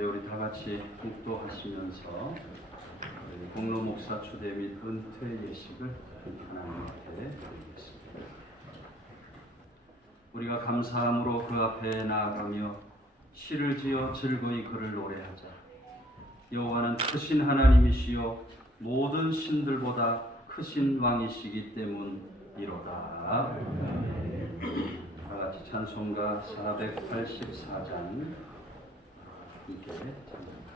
이제 우리 다 같이 묵도하시면서 공로 목사 추대 및 은퇴 예식을 하나님 앞에 드리겠습니다. 우리가 감사함으로 그 앞에 나아가며 시를 지어 즐거이 그를 노래하자. 여호와는 크신 하나님이시요 모든 신들보다 크신 왕이시기 때문이로다. 다 같이 찬송가 484장 함께 찬송하겠습니다.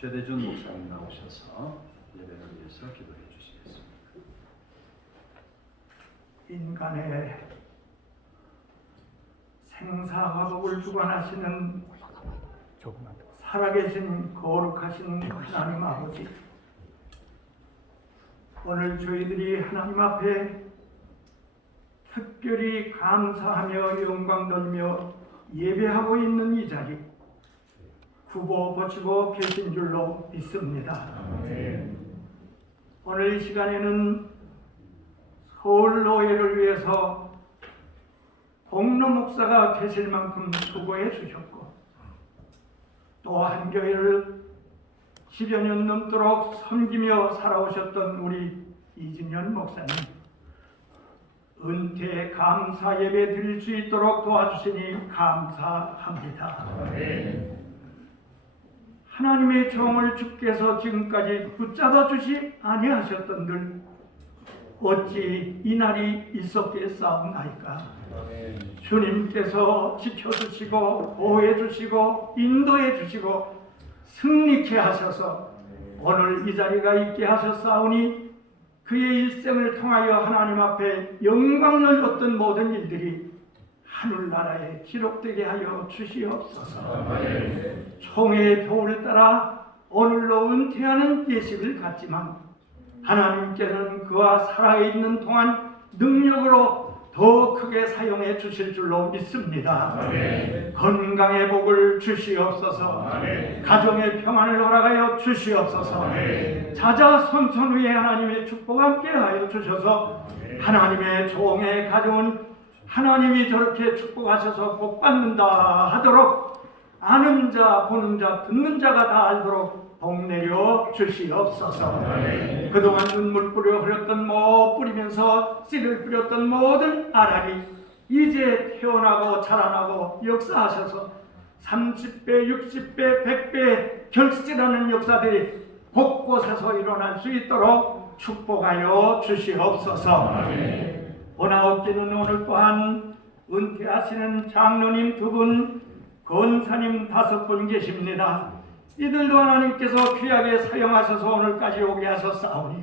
최대준 목사님 나오셔서 예배를 위해서 기도해 주시겠습니다. 인간의 생사화복을 주관하시는 살아계신 거룩하신 하나님 아버지, 오늘 저희들이 하나님 앞에 특별히 감사하며 영광 돌리며 예배하고 있는 이 자리 구보 버치고 계신 줄로 믿습니다. 오늘 이 시간에는 서울노예를 위해서 공로 목사가 되실 만큼 수고해 주셨고, 또 한 교회를 10여 년 넘도록 섬기며 살아오셨던 우리 이진현 목사님, 은퇴 감사 예배 드릴 수 있도록 도와주시니 감사합니다. 하나님의 정을 주께서 지금까지 붙잡아 주시 아니하셨던들 어찌 이 날이 있었겠사옵나이까. 주님께서 지켜주시고 보호해주시고 인도해주시고 승리케 하셔서 오늘 이 자리가 있게 하셨사오니 그의 일생을 통하여 하나님 앞에 영광을 얻던 모든 일들이 하늘나라에 기록되게 하여 주시옵소서. 총의 표를 따라 오늘로 은퇴하는 예식을 갖지만 하나님께서는 그와 살아있는 동안 능력으로 더 크게 사용해 주실 줄로 믿습니다. 건강의 복을 주시옵소서. 가정의 평안을 허락하여 주시옵소서. 자자손손 위에 하나님의 축복 함께 하여 주셔서 하나님의 종의 가정은 하나님이 저렇게 축복하셔서 복받는다 하도록 아는 자, 보는 자, 듣는 자가 다 알도록 복 내려 주시옵소서. 그동안 눈물 뿌려 뿌리면서 씨를 뿌렸던 모든 아람이 이제 태어나고 자라나고 역사하셔서 30배, 60배, 100배 결실하는 역사들이 곳곳에서 일어날 수 있도록 축복하여 주시옵소서. 원하옵기는 오늘 또한 은퇴하시는 장로님 2분, 권사님 5분 계십니다. 이들도 하나님께서 귀하게 사용하셔서 오늘까지 오게 하셨사오니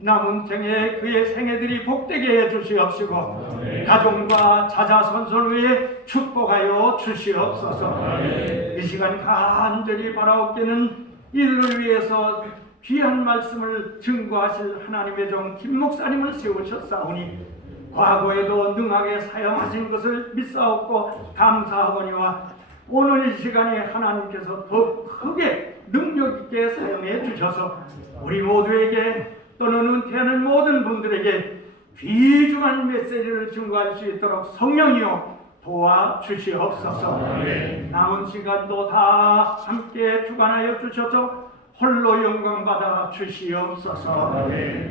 남은 생에 그의 생애들이 복되게 해주시옵시고 가정과 자자손손 위에 축복하여 주시옵소서. 이 시간 간절히 바라옵기는 이들을 위해서 귀한 말씀을 증거하실 하나님의 종 김 목사님을 세우셨사오니 과거에도 능하게 사용하신 것을 믿사옵고 감사하거니와 오늘 이 시간에 하나님께서 더 크게 능력 있게 사용해 주셔서 우리 모두에게 또는 은퇴하는 모든 분들에게 귀중한 메시지를 증거할 수 있도록 성령이여 도와주시옵소서. 남은 시간도 다 함께 주관하여 주셔서 홀로 영광받아 주시옵소서.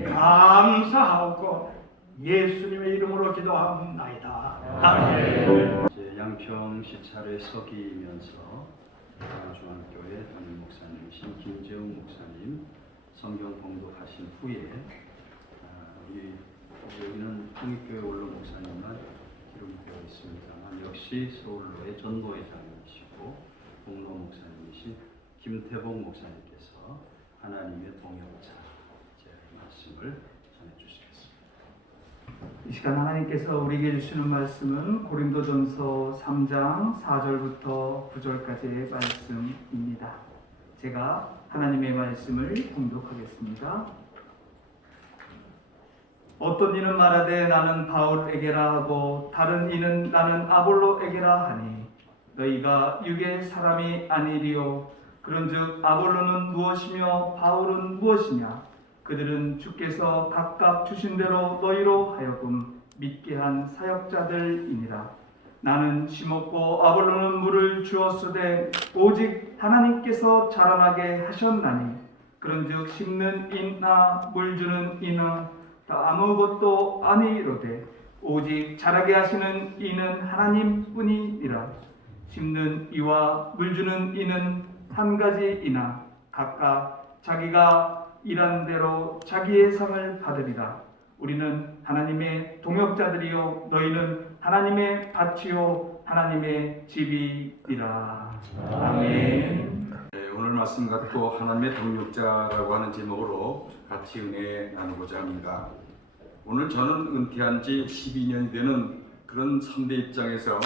감사하고 예수님의 이름으로 기도합니다. 아멘. 이제 양평 시찰에 서기면서 중앙교회 담임 목사님이신 김재웅 목사님 성경 봉독하신 후에 여기는 통일교회 원로 목사님만 기록되어 있습니다만 역시 서울로의 전도회장이시고 공로 목사님이신 김태봉 목사님께서 하나님의 동역자 말씀을 전해주시겠습니다. 이 시간 하나님께서 우리에게 주시는 말씀은 고린도전서 3장 4절부터 9절까지의 말씀입니다. 제가 하나님의 말씀을 봉독하겠습니다. 어떤 이는 말하되 나는 바울에게라 하고 다른 이는 나는 아볼로에게라 하니 너희가 육의 사람이 아니리요 그런즉 아볼로는 무엇이며 바울은 무엇이냐 그들은 주께서 각각 주신 대로 너희로 하여금 믿게 한 사역자들이니라. 나는 심었고 아볼로는 물을 주었으되 오직 하나님께서 자라나게 하셨나니 그런즉 심는 이나 물 주는 이나 다 아무것도 아니로되 오직 자라게 하시는 이는 하나님뿐이니라. 심는 이와 물 주는 이는 한 가지이나 각각 자기가 일한 대로 자기의 상을 받으리라. 우리는 하나님의 동역자들이요 너희는 하나님의 밭이요 하나님의 집이니라. 아멘. 오늘 말씀 갖고 하나님의 동역자라고 하는 제목으로 같이 은혜 나누고자 합니다. 오늘 저는 은퇴한 지 12년이 되는 그런 선배 입장에서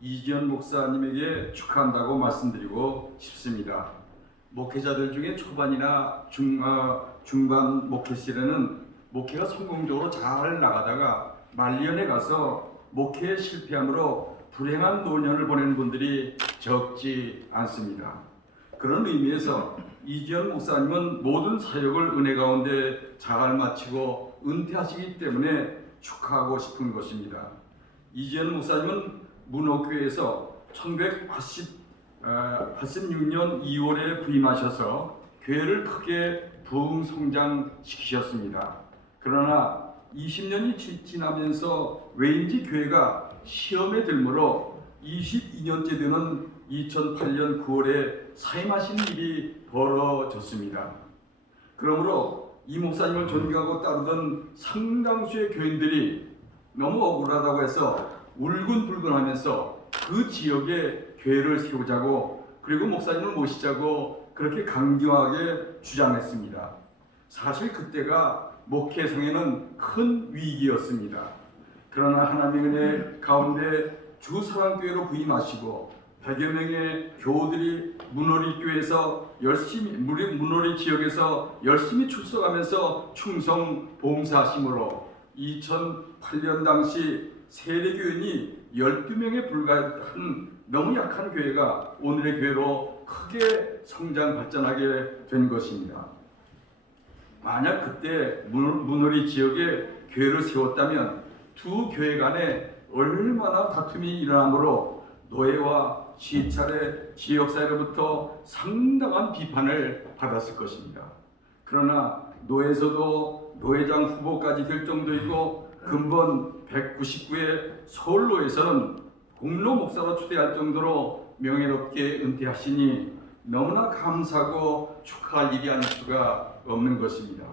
이지연 목사님에게 축하한다고 말씀드리고 싶습니다. 목회자들 중에 초반이나 중반 목회 시에는 목회가 성공적으로 잘 나가다가 말년에 가서 목회에 실패함으로 불행한 노년을 보내는 분들이 적지 않습니다. 그런 의미에서 이지연 목사님은 모든 사역을 은혜 가운데 잘 마치고 은퇴하시기 때문에 축하하고 싶은 것입니다. 이지연 목사님은 문호교회에서 1986년 2월에 부임하셔서 교회를 크게 부흥성장시키셨습니다. 그러나 20년이 지나면서 왜인지 교회가 시험에 들므로 22년째 되는 2008년 9월에 사임하신 일이 벌어졌습니다. 그러므로 이 목사님을 존경하고 따르던 상당수의 교인들이 너무 억울하다고 해서 울근불근하면서 그 지역에 교회를 세우자고 그리고 목사님을 모시자고 그렇게 강경하게 주장했습니다. 사실 그때가 목회성에는 큰 위기였습니다. 그러나 하나님의 은혜 가운데 주사랑교회로 부임하시고 100여 명의 교우들이 문호리 교회에서 문호리 지역에서 열심히 출석하면서 충성 봉사하심으로 2008년 당시 세례교인이 12명에 불과한 너무 약한 교회가 오늘의 교회로 크게 성장 발전하게 된 것입니다. 만약 그때 문호리 지역에 교회를 세웠다면 두 교회 간에 얼마나 다툼이 일어나므로 노예와 시찰의 지역사회로부터 상당한 비판을 받았을 것입니다. 그러나 노예에서도 노회장 후보까지 될 정도이고 근본 199의 서울로에서는 공로 목사로 추대할 정도로 명예롭게 은퇴하시니 너무나 감사하고 축하할 일이 아닐 수가 없는 것입니다.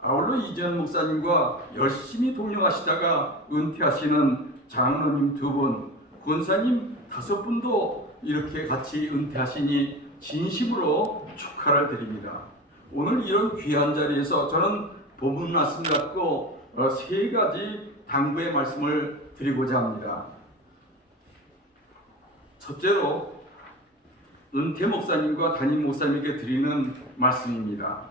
아울러 이재현 목사님과 열심히 동행하시다가 은퇴하시는 장로님 2분, 권사님 5분도 이렇게 같이 은퇴하시니 진심으로 축하를 드립니다. 오늘 이런 귀한 자리에서 저는 본문 말씀 갖고 3가지 당부의 말씀을 드리고자 합니다. 첫째로 은퇴 목사님과 담임 목사님에게 드리는 말씀입니다.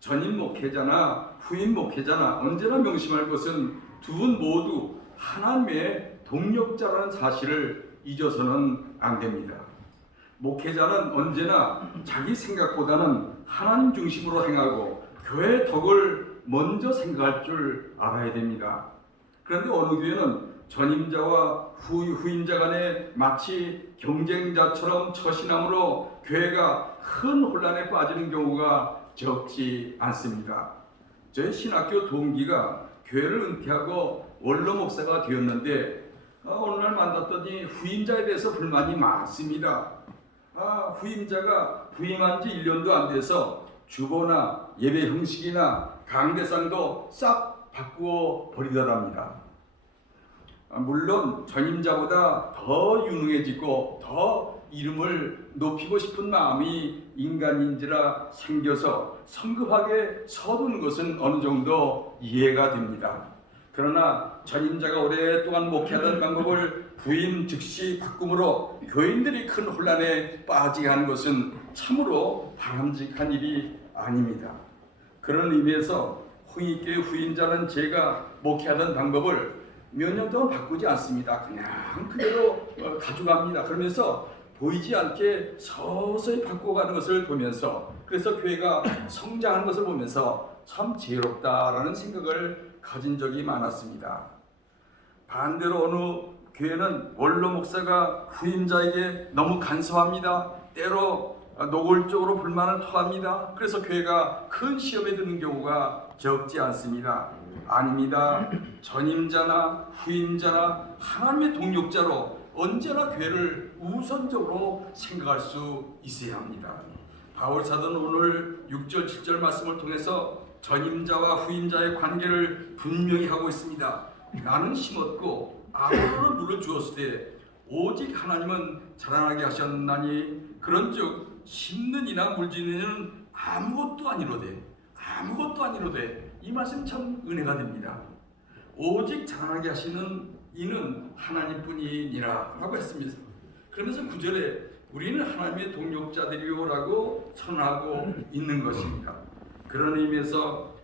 전임 목회자나 후임 목회자나 언제나 명심할 것은 두 분 모두 하나님의 동력자라는 사실을 잊어서는 안 됩니다. 목회자는 언제나 자기 생각보다는 하나님 중심으로 행하고 교회의 덕을 먼저 생각할 줄 알아야 됩니다. 그런데 어느 교회는 전임자와 후임자 간에 마치 경쟁자처럼 처신함으로 교회가 큰 혼란에 빠지는 경우가 적지 않습니다. 저희 신학교 동기가 교회를 은퇴하고 원로 목사가 되었는데 어느 날 만났더니 후임자에 대해서 불만이 많습니다. 후임자가 부임한 지 1년도 안 돼서 주보나 예배 형식이나 강대상도 싹 바꾸어 버리더랍니다. 물론 전임자보다 더 유능해지고 더 이름을 높이고 싶은 마음이 인간인지라 생겨서 성급하게 서두는 것은 어느 정도 이해가 됩니다. 그러나 전임자가 오랫동안 목회하던 방법을 부임 즉시 바꿈으로 교인들이 큰 혼란에 빠지게 하는 것은 참으로 바람직한 일이 아닙니다. 그런 의미에서 홍익교회 후임자는 제가 목회하던 방법을 몇 년 동안 바꾸지 않습니다. 그냥 그대로 가져갑니다. 그러면서 보이지 않게 서서히 바꿔가는 것을 보면서 그래서 교회가 성장하는 것을 보면서 참 지혜롭다라는 생각을 가진 적이 많았습니다. 반대로 어느 교회는 원로 목사가 후임자에게 너무 간섭합니다. 때로 노골적으로 불만을 토합니다. 그래서 교회가 큰 시험에 드는 경우가 적지 않습니다. 아닙니다. 전임자나 후임자나 하나님의 동력자로 언제나 교회를 우선적으로 생각할 수 있어야 합니다. 바울 사도는 오늘 6절 7절 말씀을 통해서 전임자와 후임자의 관계를 분명히 하고 있습니다. 나는 심었고 아브라함은 물을 주었으되 오직 하나님은 자라나게 하셨나니 그런즉 심는 이나 물지는 이는 아무것도 아니로되 이 말씀 참 은혜가 됩니다. 오직 자라나게 하시는 이는 하나님뿐이니라 라고 했습니다. 그러면서 9절에 우리는 하나님의 동력자들이요라고 선언하고 있는 것입니다. 그런 의미에서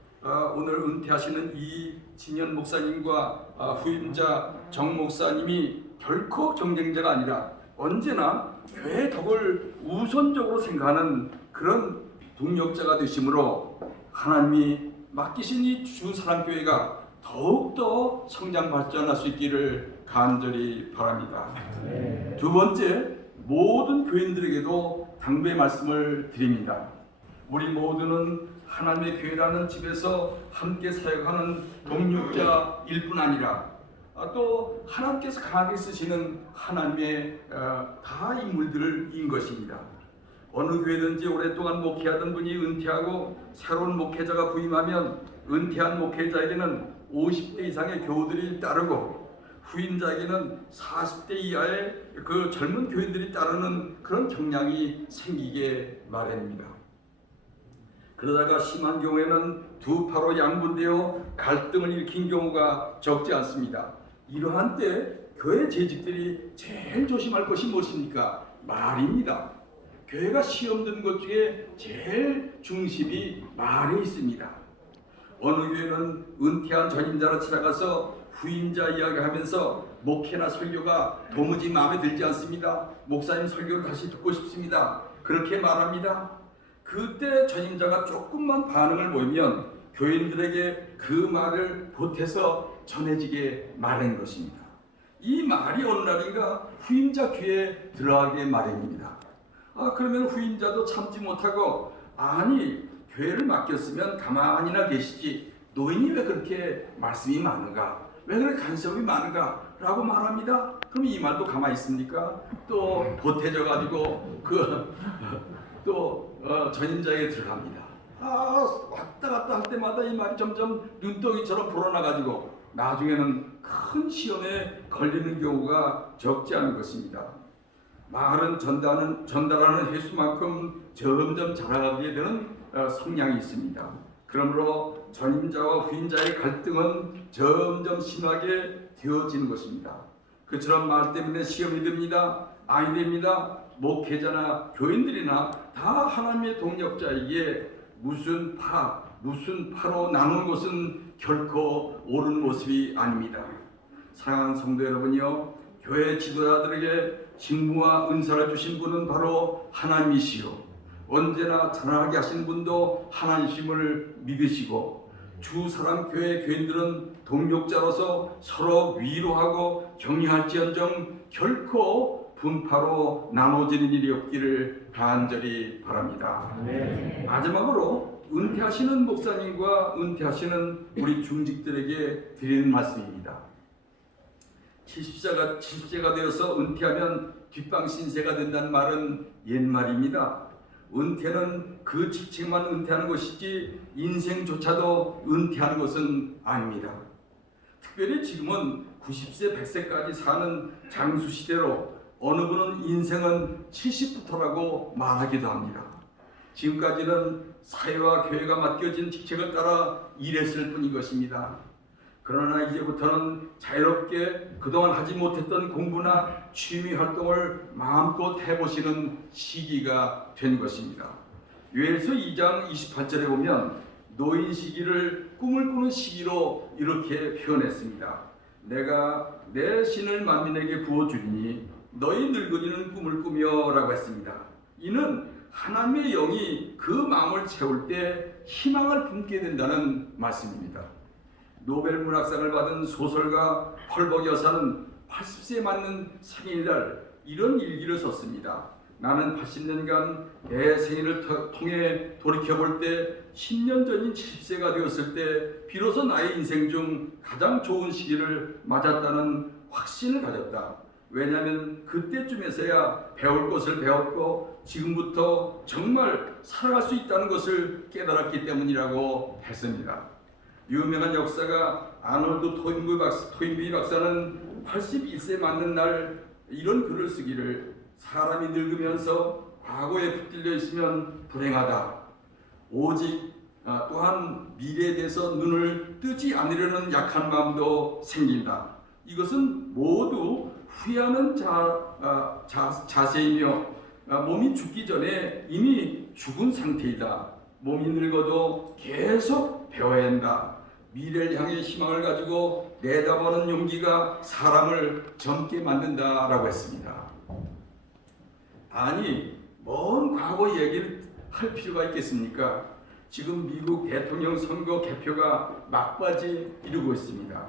오늘 은퇴하시는 이진현 목사님과 후임자 정 목사님이 결코 경쟁자가 아니라 언제나 교회의 덕을 우선적으로 생각하는 그런 동력자가 되심으로 하나님이 맡기신 이 주사랑교회가 더욱더 성장 발전할 수 있기를 간절히 바랍니다. 두 번째, 모든 교인들에게도 당부의 말씀을 드립니다. 우리 모두는 하나님의 교회라는 집에서 함께 사역하는 동력자일 뿐 아니라 또 하나님께서 강하게 쓰시는 하나님의 다 인물들인 것입니다. 어느 교회든지 오랫동안 목회하던 분이 은퇴하고 새로운 목회자가 부임하면 은퇴한 목회자에게는 50대 이상의 교우들이 따르고 후임자에게는 40대 이하의 그 젊은 교인들이 따르는 그런 경향이 생기게 마련입니다. 그러다가 심한 경우에는 두 파로 양분되어 갈등을 일으킨 경우가 적지 않습니다. 이러한 때 교회 재직들이 제일 조심할 것이 무엇입니까? 말입니다. 교회가 시험 드는 것 중에 제일 중심이 말에 있습니다. 어느 교회는 은퇴한 전임자를 찾아가서 후임자 이야기하면서 목회나 설교가 도무지 마음에 들지 않습니다. 목사님 설교를 다시 듣고 싶습니다. 그렇게 말합니다. 그때 전임자가 조금만 반응을 보이면 교인들에게 그 말을 보태서 전해지게 마련인 것입니다. 이 말이 어느 날인가 후임자 귀에 들어가게 마련입니다. 그러면 후임자도 참지 못하고 아니 교회를 맡겼으면 가만히나 계시지 노인이 왜 그렇게 말씀이 많은가? 왜 그렇게 간섭이 많은가? 라고 말합니다. 그럼 이 말도 가만히 있습니까? 또 보태져 가지고 전임자에게 들어갑니다. 왔다 갔다 할 때마다 이 말이 점점 눈덩이처럼 불어나가지고 나중에는 큰 시험에 걸리는 경우가 적지 않은 것입니다. 말은 전달하는 횟수만큼 점점 자라게 되는 성향이 있습니다. 그러므로 전임자와 후임자의 갈등은 점점 심하게 되어지는 것입니다. 그처럼 말 때문에 시험이 듭니다. 아니 됩니다. 목회자나 교인들이나 다 하나님의 동력자에게 무슨 파로 나누는 것은 결코 옳은 모습이 아닙니다. 사랑하는 성도 여러분이요, 교회 지도자들에게 직무와 은사를 주신 분은 바로 하나님이시요 언제나 자라나게 하신 분도 하나님심을 믿으시고 주사랑 교회 교인들은 동력자로서 서로 위로하고 격려할지언정 결코 분파로 나눠지는 일이 없기를 간절히 바랍니다. 네. 마지막으로 은퇴하시는 목사님과 은퇴하시는 우리 중직들에게 드리는 말씀입니다. 70세가 되어서 은퇴하면 뒷방신세가 된다는 말은 옛말입니다. 은퇴는 그 직책만 은퇴하는 것이지 인생조차도 은퇴하는 것은 아닙니다. 특별히 지금은 90세, 100세까지 사는 장수시대로 어느 분은 인생은 70부터라고 말하기도 합니다. 지금까지는 사회와 교회가 맡겨진 직책을 따라 일했을 뿐인 것입니다. 그러나 이제부터는 자유롭게 그동안 하지 못했던 공부나 취미 활동을 마음껏 해보시는 시기가 된 것입니다. 요엘서 2장 28절에 보면 노인 시기를 꿈을 꾸는 시기로 이렇게 표현했습니다. 내가 내 신을 만민에게 부어주리니 너희 늙은이는 꿈을 꾸며 라고 했습니다. 이는 하나님의 영이 그 마음을 채울 때 희망을 품게 된다는 말씀입니다. 노벨 문학상을 받은 소설가 펄벅 여사는 80세에 맞는 생일날 이런 일기를 썼습니다. 나는 80년간 내 생일을 통해 돌이켜볼 때 10년 전인 70세가 되었을 때 비로소 나의 인생 중 가장 좋은 시기를 맞았다는 확신을 가졌다. 왜냐하면 그때쯤에서야 배울 것을 배웠고 지금부터 정말 살아갈 수 있다는 것을 깨달았기 때문이라고 했습니다. 유명한 역사가 아놀드 토인비 박사는 81세 맞는 날 이런 글을 쓰기를 사람이 늙으면서 과거에 붙들려 있으면 불행하다. 오직 또한 미래에 대해서 눈을 뜨지 않으려는 약한 마음도 생긴다. 이것은 모두 후회하는 자세이며 몸이 죽기 전에 이미 죽은 상태이다. 몸이 늙어도 계속 배워야 한다. 미래를 향해 희망을 가지고 내다보는 용기가 사람을 젊게 만든다라고 했습니다. 아니, 먼 과거 얘기를 할 필요가 있겠습니까? 지금 미국 대통령 선거 개표가 막바지 이루고 있습니다.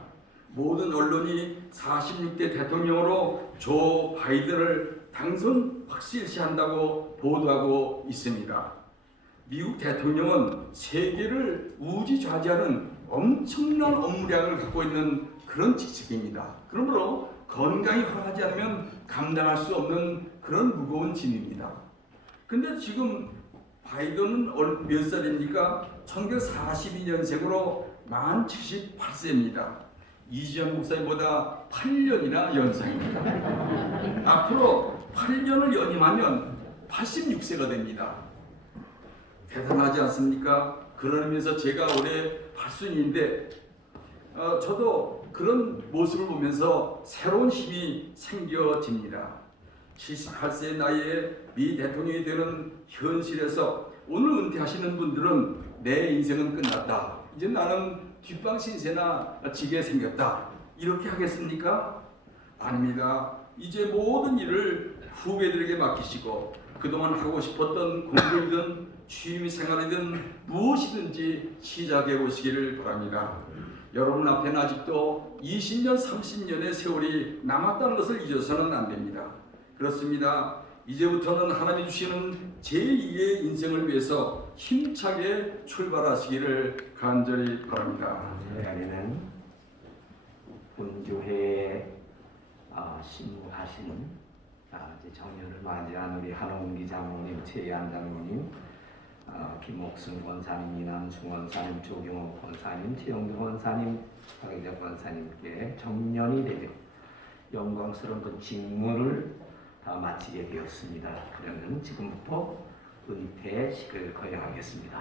모든 언론이 46대 대통령으로 조 바이든을 당선 확실시한다고 보도하고 있습니다. 미국 대통령은 세계를 우지좌지하는 엄청난 업무량을 갖고 있는 그런 직책입니다. 그러므로 건강이 허락하지 않으면 감당할 수 없는 그런 무거운 짐입니다. 근데 지금 바이든은 몇 살입니까? 1942년생으로 만 78세입니다. 이지영 목사님보다 8년이나 연상입니다. 앞으로 8년을 연임하면 86세가 됩니다. 대단하지 않습니까? 그러면서 제가 올해 8순인데 저도 그런 모습을 보면서 새로운 힘이 생겨집니다. 78세 나이에 미 대통령이 되는 현실에서 오늘 은퇴하시는 분들은 내 인생은 끝났다. 이제 나는 뒷방신세나 지게 생겼다. 이렇게 하겠습니까? 아닙니다. 이제 모든 일을 후배들에게 맡기시고 그동안 하고 싶었던 공부이든 취미생활이든 무엇이든지 시작해 보시기를 바랍니다. 여러분 앞에는 아직도 20년, 30년의 세월이 남았다는 것을 잊어서는 안 됩니다. 그렇습니다. 이제부터는 하나님이 주시는 제2의 인생을 위해서 힘차게 출발하시기를 간절히 바랍니다. 내년에는 본교회에 신무하신 이제 정년을 맞이한 우리 한홍기 장로님, 최희한 장로님, 김옥순 권사님, 이남순 권사님, 조경호 권사님, 최영주 권사님, 박혜자 권사님께 정년이 되죠. 영광스러운 그 직무를 다 마치게 되었습니다. 그러면 지금부터 은퇴식을 거행하겠습니다.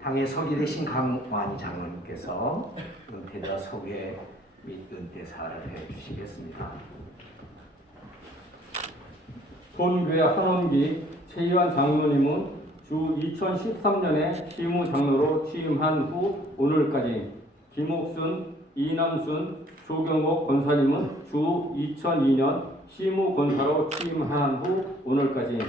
당의 석이 되신 강완 장로님께서 은퇴자 소개 및 은퇴사를 해주시겠습니다. 본교회 한원기 최희환 장로님은 주 2013년에 시무장로로 취임한 후 오늘까지, 김옥순, 이남순, 조경옥 권사님은 주 2002년 시무권사로 취임한 후 오늘까지,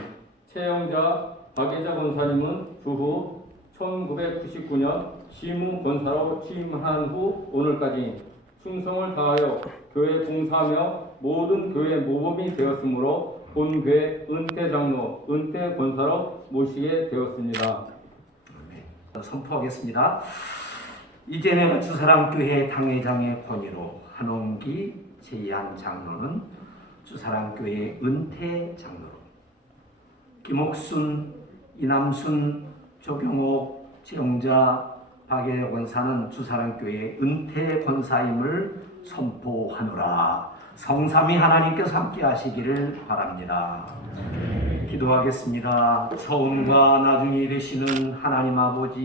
최영자, 박예자 권사님은 주후 1999년 시무권사로 취임한 후 오늘까지 충성을 다하여 교회 봉사하며 모든 교회 모범이 되었으므로 본교회 은퇴장로, 은퇴권사로 모시게 되었습니다. 선포하겠습니다. 이제 내가 주사랑교회 당회장의 권위로 한홍기 최희한 장로는 주사랑교회 은퇴장로로, 김옥순, 이남순, 조경옥, 최영자, 박예자 권사는 주사랑교회 은퇴권사임을 선포하노라. 성삼위 하나님께서 함께 하시기를 바랍니다. 기도하겠습니다. 처음과 나중에 되시는 하나님 아버지,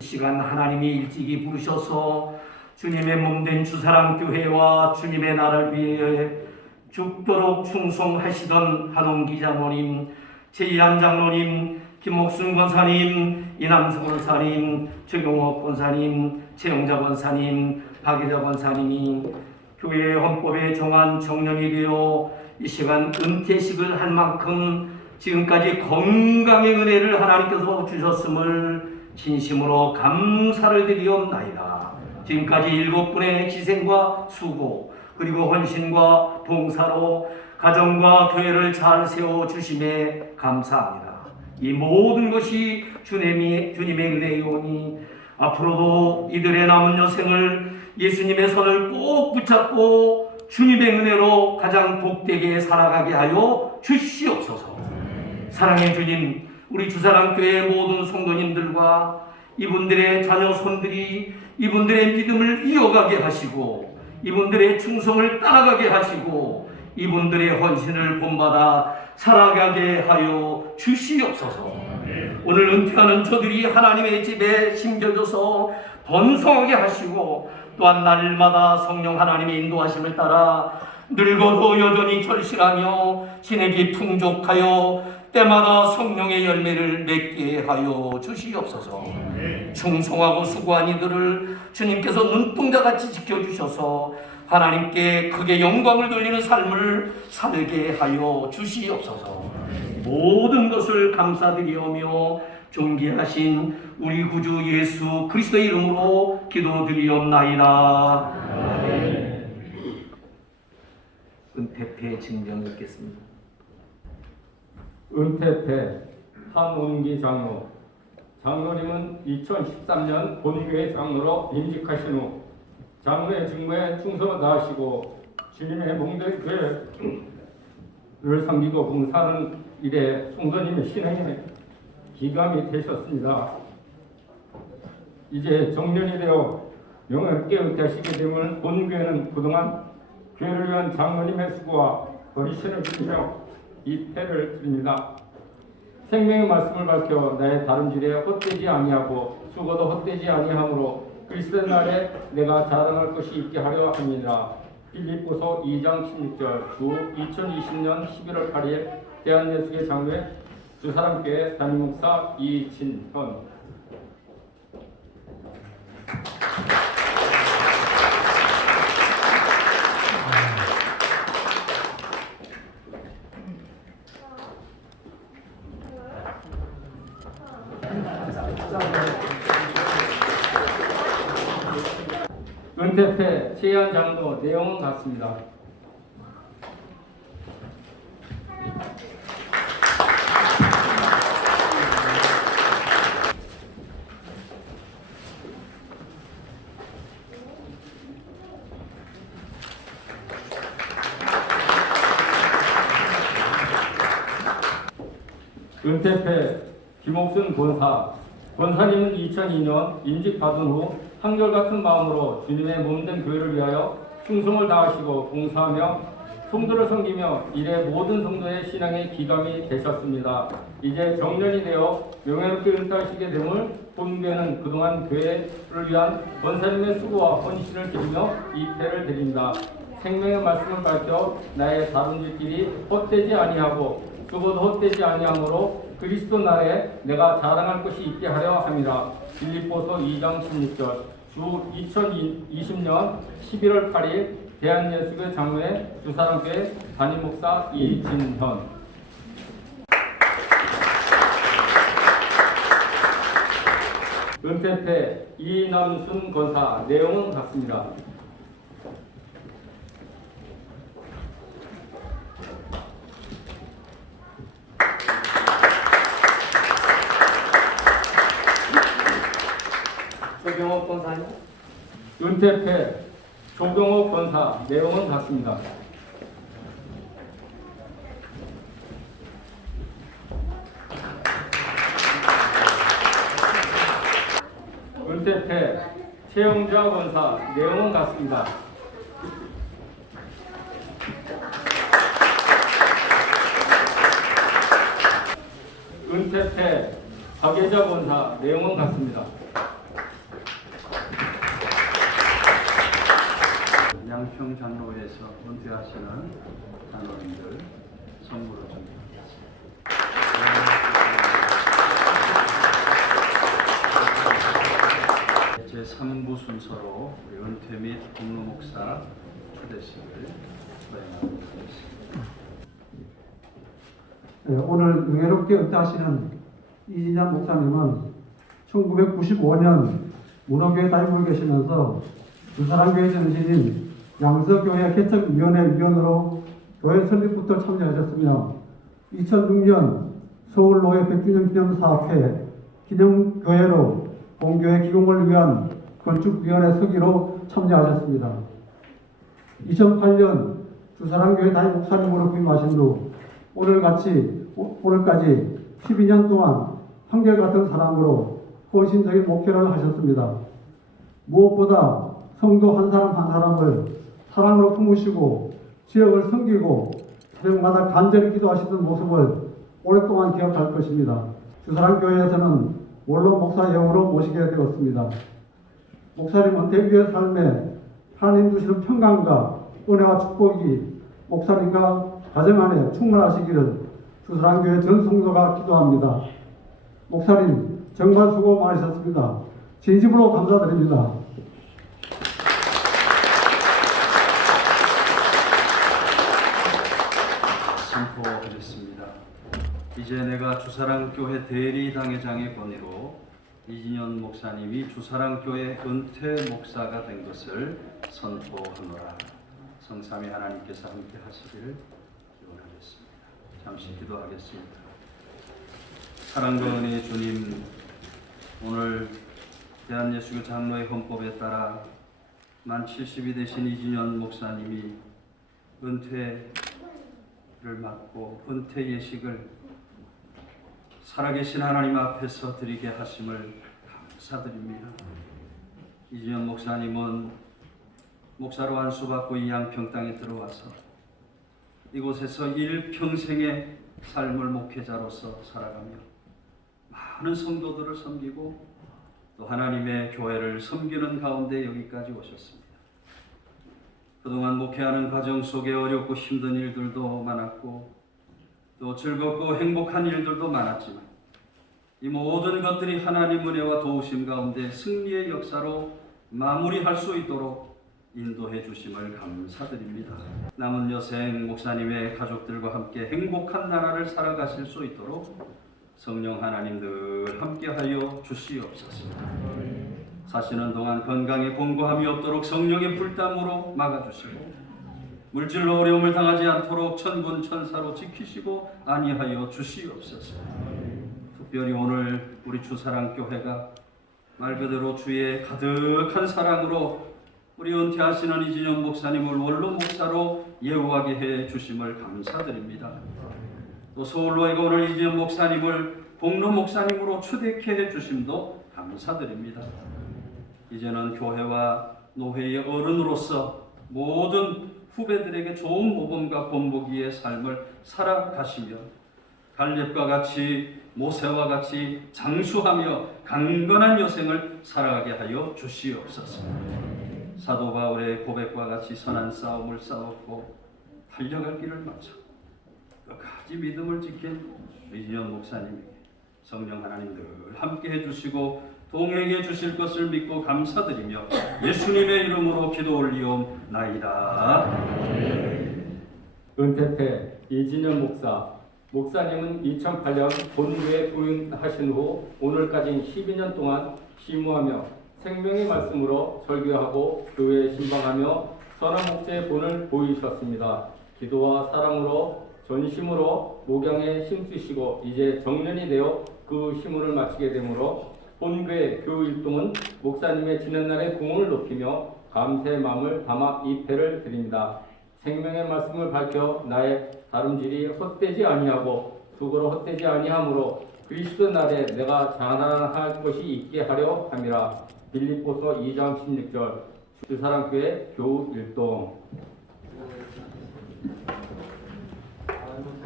이 시간 하나님이 일찍이 부르셔서 주님의 몸된 주사랑교회와 주님의 나라를 위해 죽도록 충성하시던 한홍기 장로님, 최희한 장로님, 김옥순 권사님, 이남수 권사님, 최경옥 권사님, 최영자 권사님, 박예자 권사님이 교회 헌법에 정한 정년이 되어 이 시간 은퇴식을 할 만큼 지금까지 건강의 은혜를 하나님께서 주셨음을 진심으로 감사를 드리옵나이다. 지금까지 7분의 희생과 수고 그리고 헌신과 봉사로 가정과 교회를 잘 세워주심에 감사합니다. 이 모든 것이 주님의 은혜이오니 앞으로도 이들의 남은 여생을 예수님의 손을 꼭 붙잡고 주님의 은혜로 가장 복되게 살아가게 하여 주시옵소서. 사랑의 주님, 우리 주사랑교회 모든 성도님들과 이분들의 자녀 손들이 이분들의 믿음을 이어가게 하시고 이분들의 충성을 따라가게 하시고 이분들의 헌신을 본받아 살아가게 하여 주시옵소서. 오늘 은퇴하는 저들이 하나님의 집에 심겨져서 번성하게 하시고 또한 날마다 성령 하나님의 인도하심을 따라 늙어도 여전히 결실하며 진액이 풍족하여 때마다 성령의 열매를 맺게 하여 주시옵소서. 충성하고 수고한 이들을 주님께서 눈동자같이 지켜주셔서 하나님께 크게 영광을 돌리는 삶을 살게 하여 주시옵소서. 모든 것을 감사드리오며 존귀하신 우리 구주 예수 그리스도의 이름으로 기도드리옵나이다. 아멘. 은퇴패 증명 읽겠습니다. 은퇴패 한홍기 장로. 장로님은 2013년 본교회 장로로 임직하신 후 장로의 직무에 충성을 다하시고 주님의 몸된 교회를 섬기고 봉사하는 일에 성도님의 신앙에 기감이 되셨습니다. 이제 정년이 되어 영원하게 은퇴하시게 되면 본교회는 그동안 교회를 위한 장로님의 수고와 헌신을 드리며 이 패를 드립니다. 생명의 말씀을 밝혀 나의 다름질에 헛되지 아니하고 죽어도 헛되지 아니하므로 그리스도의 날에 내가 자랑할 것이 있게 하려 합니다. 빌립보서 2장 16절 주 2020년 11월 8일 대한예수계 장로회 주사랑교회 담임목사 이진현. 은퇴패 최한 장로 내용은 같습니다. 은퇴패 김옥순 권사님은 2002년 임직 받은 후 한결같은 마음으로 주님의 몸된 교회를 위하여 충성을 다하시고 봉사하며 성도를 섬기며 이래 모든 성도의 신앙의 기감이 되셨습니다. 이제 정년이 되어 명예롭게 은퇴하시게 됨을 본교회는 그동안 교회를 위한 권사님의 수고와 헌신을 드리며 이 패를 드립니다. 생명의 말씀을 밝혀 나의 다른 일길이 헛되지 아니하고 수고도 헛되지 아니하므로 그리스도 날에 내가 자랑할 것이 있게 하려 함이라. 빌립보서 2장 16절. 주 2020년 11월 8일 대한예수교 장로회 주사랑교회 담임목사 이진현. 은퇴패 이남순 권사 내용은 같습니다. 조경옥 권사님. 은퇴패 조경옥 권사 내용은 같습니다. 은퇴패 최영자 권사 내용은 같습니다. 은퇴패 박예자 권사 내용은 같습니다. 양평 장로회에서 은퇴하시는 장로님들 선물을 준비하겠습니다. 제3부 순서로 우리 은퇴 및 공로 목사 초대식을 수행하도록 하겠습니다. 오늘 명예롭게 은퇴하시는 이진현 목사님은 1995년 문호교회 다니고 계시면서 주사랑교회 전신인 양서교회 개척위원회 위원으로 교회 설립부터 참여하셨으며 2006년 서울노회 100주년 기념사업회 기념교회로 본교회 기공을 위한 건축위원회 서기로 참여하셨습니다. 2008년 주사랑교회 담임 목사님으로 부임하신 후 오늘까지 12년 동안 한결같은 사람으로 헌신적인 목회를 하셨습니다. 무엇보다 성도 한 사람 한 사람을 사랑으로 품으시고 지역을 섬기고 새벽마다 간절히 기도하시던 모습을 오랫동안 기억할 것입니다. 주사랑교회에서는 원로 목사 영으로 모시게 되었습니다. 목사님 은퇴 삶에 하나님 주시는 평강과 은혜와 축복이 목사님과 가정 안에 충만하시기를 주사랑교회 전 성도가 기도합니다. 목사님 정말 수고 많으셨습니다. 진심으로 감사드립니다. 선포하겠습니다. 이제 내가 주사랑교회 대리당회장의 권위로 이진현 목사님이 주사랑교회 은퇴 목사가 된 것을 선포하노라. 성삼위 하나님께서 함께 하시기를 기원하겠습니다. 잠시 기도하겠습니다. 사랑과 은혜의 주님, 오늘 대한예수교 장로의 헌법에 따라 만 70이 되신 이진현 목사님이 은퇴를 맡고 은퇴 예식을 살아계신 하나님 앞에서 드리게 하심을 감사드립니다. 이진현 목사님은 목사로 안수받고 이 양평 땅에 들어와서 이곳에서 일평생의 삶을 목회자로서 살아가며 많은 성도들을 섬기고 또 하나님의 교회를 섬기는 가운데 여기까지 오셨습니다. 그동안 목회하는 과정 속에 어렵고 힘든 일들도 많았고 또 즐겁고 행복한 일들도 많았지만 이 모든 것들이 하나님 은혜와 도우심 가운데 승리의 역사로 마무리할 수 있도록 인도해 주심을 감사드립니다. 남은 여생 목사님의 가족들과 함께 행복한 나라를 살아가실 수 있도록 성령 하나님 늘 함께하여 주시옵소서. 사시는 동안 건강에 공고함이 없도록 성령의 불담으로 막아주시고 물질로 어려움을 당하지 않도록 천군 천사로 지키시고 안위하여 주시옵소서. 특별히 오늘 우리 주사랑교회가 말 그대로 주의 가득한 사랑으로 우리 은퇴하시는 이진영 목사님을 원로 목사로 예우하게 해 주심을 감사드립니다. 또 서울로에가 오늘 이진영 목사님을 공로 목사님으로 추대케 해 주심도 감사드립니다. 이제는 교회와 노회의 어른으로서 모든 후배들에게 좋은 모범과 본보기의 삶을 살아가시며 갈렙과 같이 모세와 같이 장수하며 강건한 여생을 살아가게 하여 주시옵소서. 사도 바울의 고백과 같이 선한 싸움을 싸웠고 달려갈 길을 마쳐 끝까지 믿음을 지킨 이진영 목사님에게 성령 하나님 늘 함께 해주시고 동행해 주실 것을 믿고 감사드리며 예수님의 이름으로 기도 올리옵나이다. 은퇴패 이진영 목사님은 2008년 본교에 부임하신 후 오늘까지 12년 동안 시무하며 생명의 말씀으로 설교하고 교회에 신방하며 선한 목재의 본을 보이셨습니다. 기도와 사랑으로 전심으로 목양에 힘쓰시고 이제 정년이 되어 그 시무를 마치게 되므로 본교회 교육일동은 목사님의 지난 날의 공을 높이며 감사의 마음을 담아 이 패를 드립니다. 생명의 말씀을 밝혀 나의 다름질이 헛되지 아니하고 수고로 헛되지 아니하므로 그리스도 날에 내가 자랑할 것이 있게 하려 함이라. 빌립보서 2장 16절 주사랑교회 교육일동.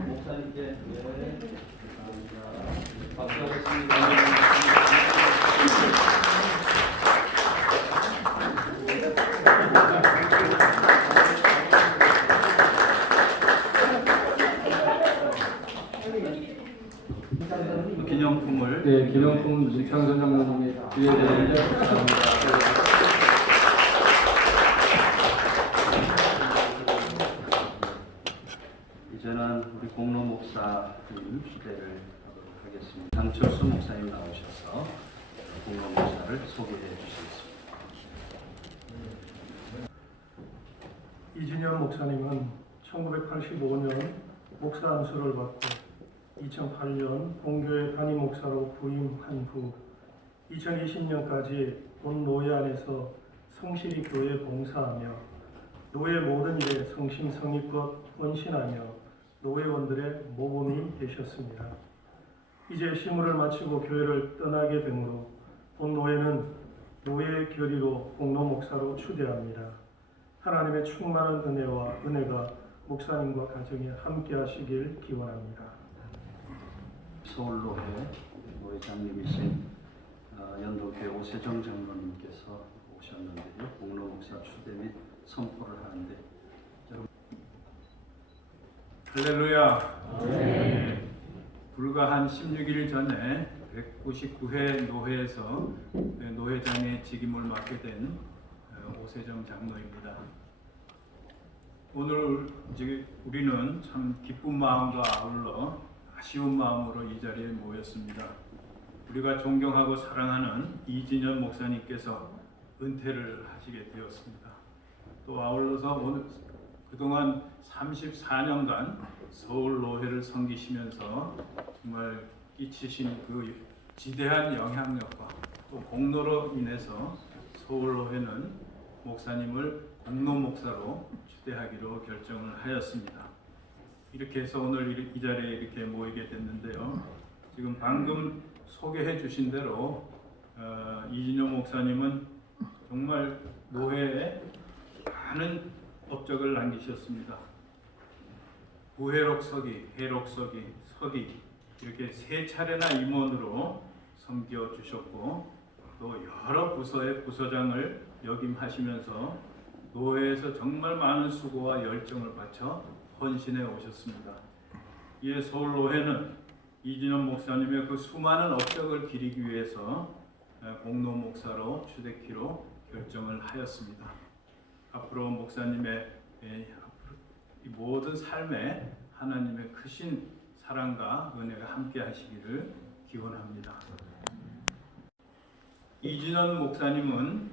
목사님께 박수하겠습니다. 기념품을 네, 기념품 문창선 장로님이 뒤에 드리는 감사합니다. 이제는 우리 공로 목사님 시대를 하도록 하겠습니다. 장철수 목사님 나오셔서 공로 목사를 소개해 주시겠습니다. 이진영 목사님은 1985년 목사 안수를 받고 2008년 본교회 담임 목사로 부임한 후 2020년까지 본 노회 안에서 성실히 교회 봉사하며 노회 모든 일에 성심성의껏 헌신하며 노회원들의 모범이 되셨습니다. 이제 시무를 마치고 교회를 떠나게 되므로 본 노회는 노회 결의로 공로 목사로 추대합니다. 하나님의 충만한 은혜가 목사님과 가정에 함께 하시길 기원합니다. 서울로회 노회장님이신 연도교회 오세정 장로님께서 오셨는데요. 공로 목사 추대 및 선포를 하는데 할렐루야. 네. 불과 한 16일 전에 199회 노회에서 노회장의 직임을 맡게 된 오세정 장로입니다. 오늘 우리는 참 기쁜 마음과 아울러 아쉬운 마음으로 이 자리에 모였습니다. 우리가 존경하고 사랑하는 이진현 목사님께서 은퇴를 하시게 되었습니다. 또 아울러서 오늘 그동안 34년간 서울 노회를 섬기시면서 정말 끼치신 그 지대한 영향력과 또 공로로 인해서 서울 노회는 목사님을 공로 목사로 추대하기로 결정을 하였습니다. 이렇게 해서 오늘 이 자리에 이렇게 모이게 됐는데요. 지금 방금 소개해 주신 대로 이진용 목사님은 정말 노회에 많은 업적을 남기셨습니다. 부회록 서기, 회록 서기, 서기 이렇게 3차례나 임원으로 섬겨 주셨고 또 여러 부서의 부서장을 역임하시면서 노회에서 정말 많은 수고와 열정을 바쳐 헌신해 오셨습니다. 이에 서울노회는 이진원 목사님의 그 수많은 업적을 기리기 위해서 공로 목사로 추대키로 결정을 하였습니다. 앞으로 목사님의 모든 삶에 하나님의 크신 사랑과 은혜가 함께 하시기를 기원합니다. 이진원 목사님은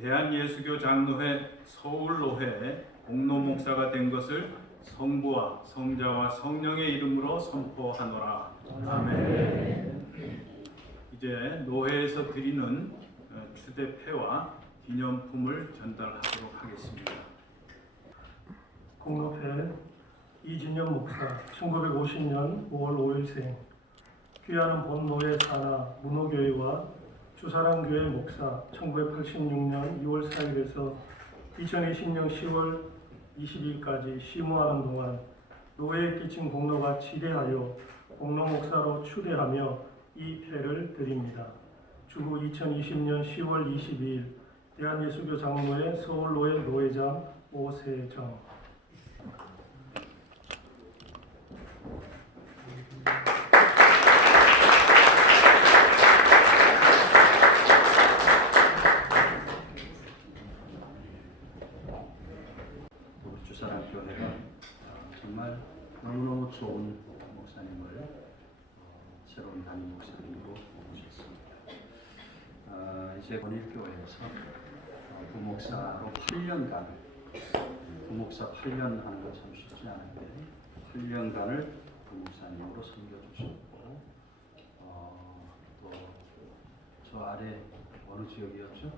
대한예수교 장로회 서울로회 공로 목사가 된 것을 성부와 성자와 성령의 이름으로 선포하노라. 아멘. 이제 노회에서 드리는 추대패와 기념품을 전달하도록 하겠습니다. 공로패 이진영 목사 1950년 5월 5일생 귀하는 본노예 산하 문호교회와 주사랑교회 목사 1986년 6월 4일에서 2020년 10월 20일까지 심호하는 동안 노예에 끼친 공로가 지대하여 공로 목사로 추대하며 이 패를 드립니다. 주후 2020년 10월 22일 대한예수교 장로회 서울로회 노회장 오세정. 우리 주사랑교회가 정말 너무너무 좋은 목사님을 새로운 담임 목사님으로 모셨습니다. 이제 권일교회에서 부목사로 8년간 부목사 8년 하는 거 참 쉽지 않은데 8년간을 부목사님으로 섬겨주셨고 또 저 아래 어느 지역이었죠?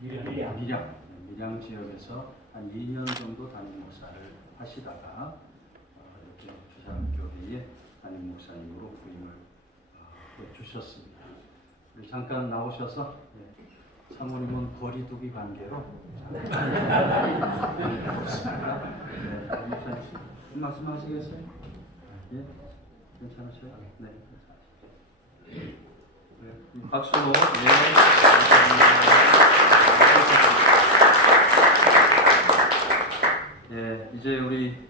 밀양 지역에서 한 2년 정도 담임 목사를 하시다가 이렇게 주사랑교회의 담임 목사님으로 부임을 해주셨습니다. 우리 잠깐 나오셔서 사모님은 거리두기 관계로 말씀하시겠어요? 예? 괜찮으세요? 네, 괜찮으세요. 네, 박수로 예, 이제 우리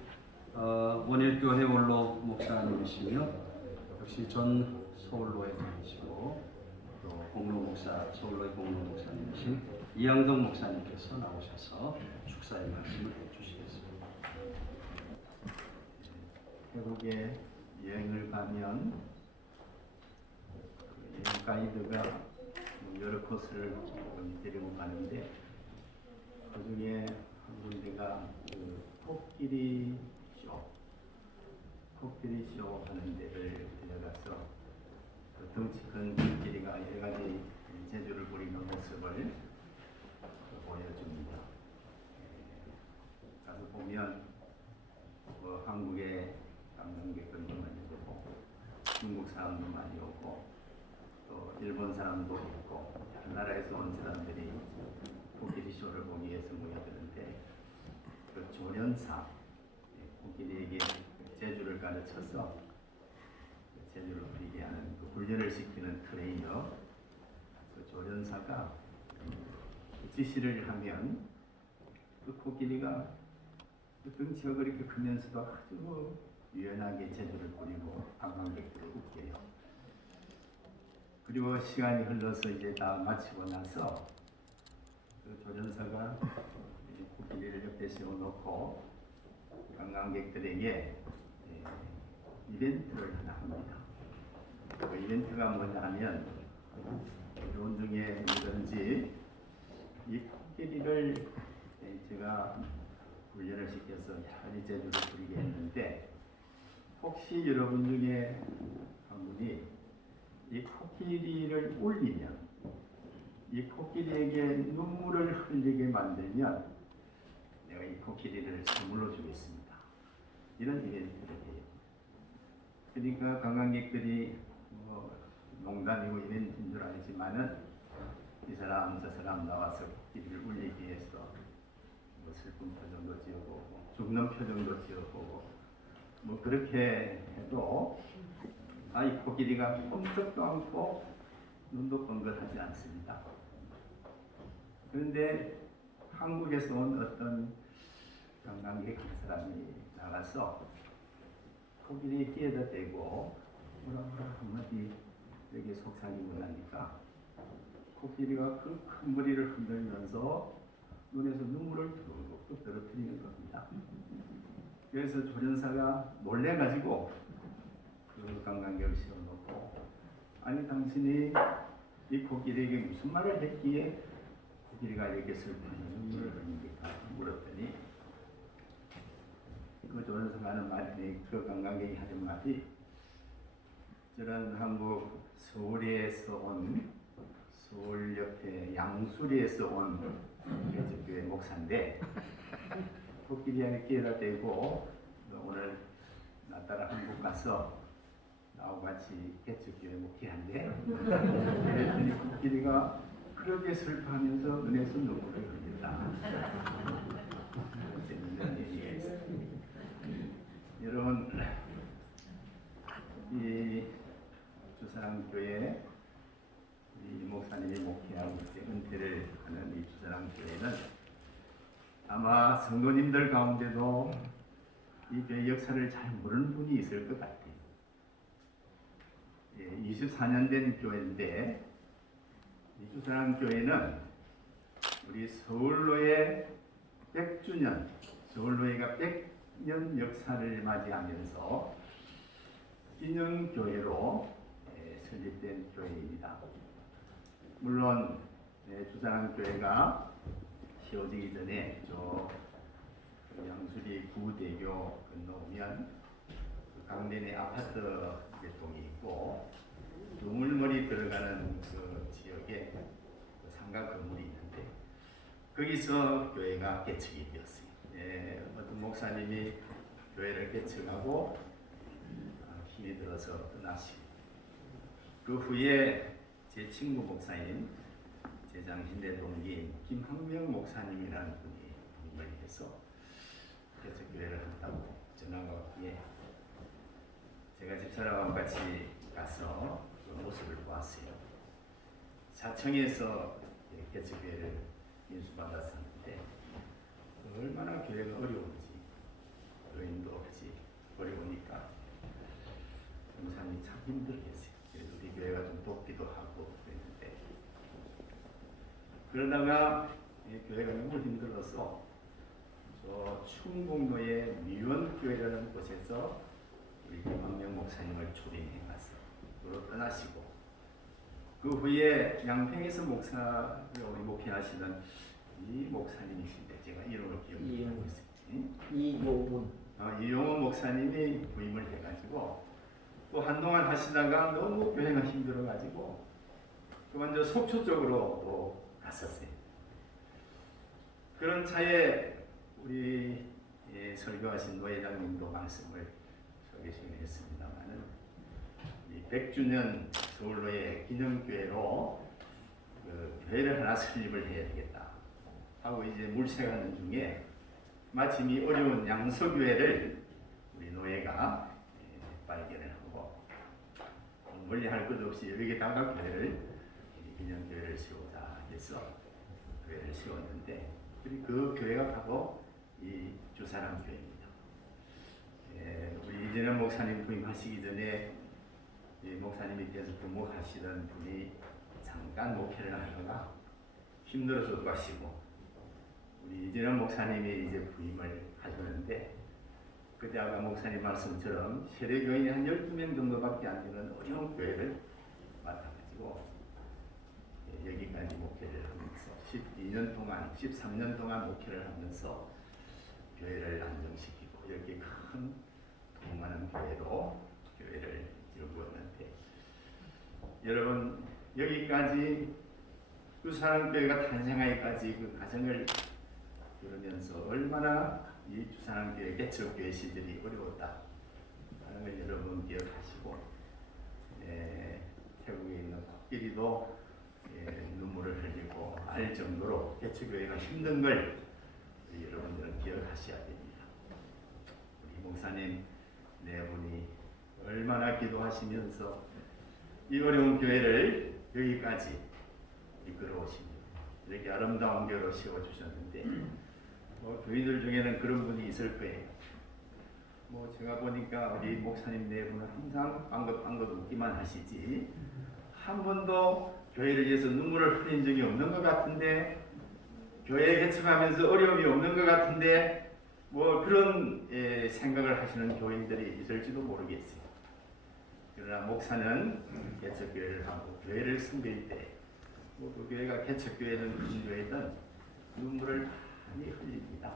원일교회 원로 목사님이시며 역시 전 서울로회장이시고 또 공로 목사 서울로회 공로 목사님이신 이양동 목사님께서 나오셔서 축사의 말씀을 해주시겠습니다. 태국에 여행을 가면 그 여행 가이드가 여러 코스를 데리고 가는데 그 중에 한 군데가 그 코끼리 쇼 하는 데를 데려가서 그 덩치 큰 코끼리가 여러 가지 재주를 부리는 모습을 보여줍니다. 가서 보면 뭐 한국의 관광객들도 많이 오고 중국 사람도 많이 오고 또 일본 사람도 있고 여러 나라에서 온 사람들이 코끼리 쇼를 보기 위해서 모여드는데 그 조련사 코끼리에게 재주를 가르쳐서 재주를 부리게 하는 그 훈련을 시키는 트레이너 그 조련사가 지시를 하면 그 코끼리가 그 덩치가 그렇게 크면서도 아주 유연하게 재주를 부리고 관광객들을 웃겨요. 그리고 시간이 흘러서 이제 다 마치고 나서 그 조련사가 코끼리를 옆에 세워놓고 관광객들에게 이벤트를 하나 합니다. 그 이벤트가 뭐냐 하면 이런 중에 뭐든지 이 코끼리를 제가 훈련을 시켜서 여러 가지 재주를 부리게 했는데 혹시 여러분 중에 한 분이 이 코끼리를 울리면 이 코끼리에게 눈물을 흘리게 만들면 내가 이 코끼리를 선물로 주겠습니다. 이런 이벤트를 해요. 그러니까 관광객들이 뭐 농담이고 이벤트인 줄 알지만은 이 사람 저 사람 나와서 코끼리를 울리기 위해서 뭐 슬픈 표정도 지어보고 죽는 표정도 지어보고 뭐 그렇게 해도 이 코끼리가 꼼짝도 않고 눈도 번긋하지 않습니다. 그런데 한국에서 온 어떤 관광객 한 사람이 나가서 코끼리 귀에다 대고 뭐라 한마디 되게 속삭이고 나니까 코끼리가 그 큰 머리를 흔들면서 눈에서 눈물을 뚝뚝 떨어뜨리는 겁니다. 그래서 조련사가 놀래가지고 그 관광객을 세워놓고 아니 당신이 이 코끼리에게 무슨 말을 했기에 코끼리가 이렇게 슬픈 눈물을 흘립니까? 물었더니 그 조선사가는 말이, 그 관광객이 하는 말이, 저는 한국 서울에서 온, 서울 옆에 양수리에서 온 개척교회 목사인데 코끼리한테 끼에다 대고 오늘 나 따라 한국 가서 나하고 같이 개척교회 목회한대. 그랬더니 코끼리가 그렇게 슬퍼하면서 눈에서 눈물을 흘린다. 재밌는 얘기가 있어요. 여러분, 이 주사랑교회 이 목사님이 목회하고 이제 은퇴를 하는 이 주사랑교회는 아마 성도님들 가운데도 이 교회 역사를 잘 모르는 분이 있을 것 같아요. 24년 된 교회인데 이 주사랑교회는 우리 서울로의 100주년, 서울로회가 100년 역사를 맞이하면서 기념교회로 설립된 교회입니다. 물론 주사랑교회가 세워지기 전에 저 양수리 구대교 건너오면 그 강변에 아파트 몇 동이 있고 우물머리 들어가는 그 지역에 그 상가 건물이 있는데 거기서 교회가 개척이 되었어요. 어떤 목사님이 교회를 개척하고 힘이 들어서 떠나시고 그 후에 제 친구 목사님, 제 장신대 동기인 김학명 목사님이라는 분이 부임을 해서 개척교회를 한다고 전화가 왔기에 제가 집사람하고 같이 가서 그 모습을 보았어요. 사청에서 개척교회를 인수받았었는데 얼마나 교회가 어려운지, 교인도 없지, 어려우니까 목사님이 참 힘들겠어요. 그래서 우리 교회가 좀 돕기도 하고 그랬는데 그러다가 교회가 너무 힘들어서 저 충북로의 미원교회라는 곳에서 우리 김학명 목사님을 초빙해 갔어요. 그로 떠나시고 그 후에 양평에서 목사를 우리 목회하시던 이 목사님이신데 제가 이름을 기억하고 있어요. 이용훈 목사님이 부임을 해가지고 또 한동안 하시다가 너무 교회가 힘들어가지고 그만 저 속초 쪽으로 또 갔었어요. 그런 차에 우리 설교하신 노회장님도 말씀을 소개시켜 했습니다만은 100주년 서울로의 기념교회로 그 교회를 하나 설립을 해야 되겠다 하고 이제 물색하는 중에 마침 이 어려운 양서교회를 우리 노회가 발견을 하고 멀리 할 것 없이 여기다가 교회를 기념교회를 세우자 해서 교회를 세웠는데 그 교회가 바로 이 주사랑교회입니다. 우리 이재명 목사님 부임하시기 전에 이 목사님 밑에서 근무하시던 분이 잠깐 목회를 하다가 힘들어서 가시고 우리 이재명 목사님이 이제 부임을 하셨는데 그때 아까 목사님 말씀처럼 세례교인이 한 12명 정도밖에 안 되는 어려운 교회를 맡아가지고 여기까지 목회를 하면서 12년 동안, 13년 동안 목회를 하면서 교회를 안정시키고 이렇게 큰 돈 많은 교회로 교회를 이루었는데 여러분 여기까지 주사랑교회가 탄생하기까지 그 과정을 이루면서 얼마나 이 주사랑교회 개척교회 시절이 어려웠다 하는 걸 여러분 기억하시고 태국에 있는 코끼리도 눈물을 흘리고 알 정도로 개척교회가 힘든 걸 여러분들은 기억하셔야 됩니다. 우리 목사님 네 분이 얼마나 기도하시면서 이 어려운 교회를 여기까지 이끌어오십니다. 이렇게 아름다운 교회로 세워주셨는데 교인들 중에는 그런 분이 있을 거예요. 제가 보니까 우리 목사님 네 분은 항상 빵긋빵긋 웃기만 하시지 한 번도 교회를 위해서 눈물을 흘린 적이 없는 것 같은데 교회 개척하면서 어려움이 없는 것 같은데 그런 생각을 하시는 교인들이 있을지도 모르겠어요. 그러나 목사는 개척교회를 하고 교회를 섬길 때 모두 교회가 개척교회든 근교회든 눈물을 많이 흘립니다.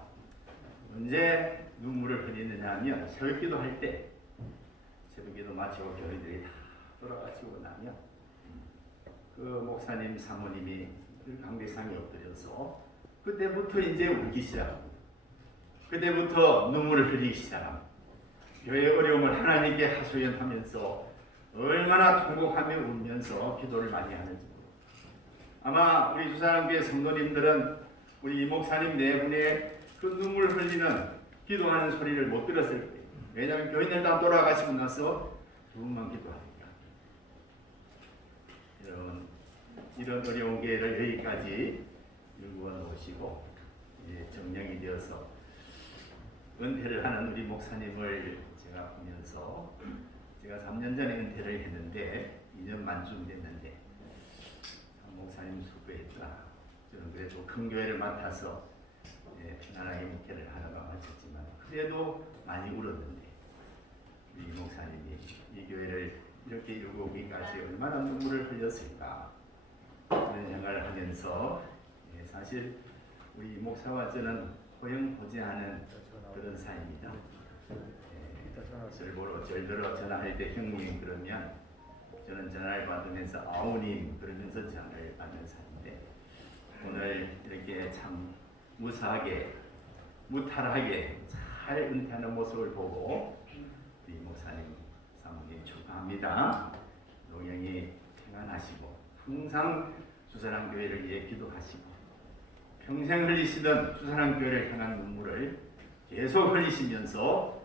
언제 눈물을 흘리느냐 하면 새벽기도 할 때, 새벽기도 마치고 교회들이 다 돌아가시고 나면 그 목사님 사모님이 그 강대상에 엎드려서 그때부터 이제 울기 시작합니다. 그때부터 눈물을 흘리기 시작합니다. 교회의 어려움을 하나님께 하소연하면서 얼마나 통곡하며 울면서 기도를 많이 하는지 아마 우리 주사랑교회 성도님들은 우리 목사님 네 분의 그 눈물 흘리는 기도하는 소리를 못 들었을 거예요. 왜냐하면 교인들 다 돌아가시고 나서 두 분만 기도하니까. 여러분 이런 어려운 기회를 여기까지 일구어 놓으시고 이제 정령이 되어서 은퇴를 하는 우리 목사님을 제가 보면서 제가 3년 전에 은퇴를 했는데 2년 만쯤 됐는데 목사님 수고했다. 저는 그래도 큰 교회를 맡아서 편안하게 목회를 하다가 마쳤지만 그래도 많이 울었는데 우리 목사님이 이 교회를 이렇게 이루고 오기까지 얼마나 눈물을 흘렸을까 그런 생각을 하면서 사실 우리 목사와 저는 호영호재하는 그런 사이입니다. 절들어 전화할 때 형님 그러면 저는 전화를 받으면서 아우님 그러면서 전화를 받는 사이인데 오늘 이렇게 참 무사하게 무탈하게 잘 은퇴하는 모습을 보고 우리 목사님 사모님 축하합니다. 노경이 평안하시고 항상 주사랑교회를 위해 기도하시고 평생 흘리시던 주사랑교회를 향한 눈물을 계속 흘리시면서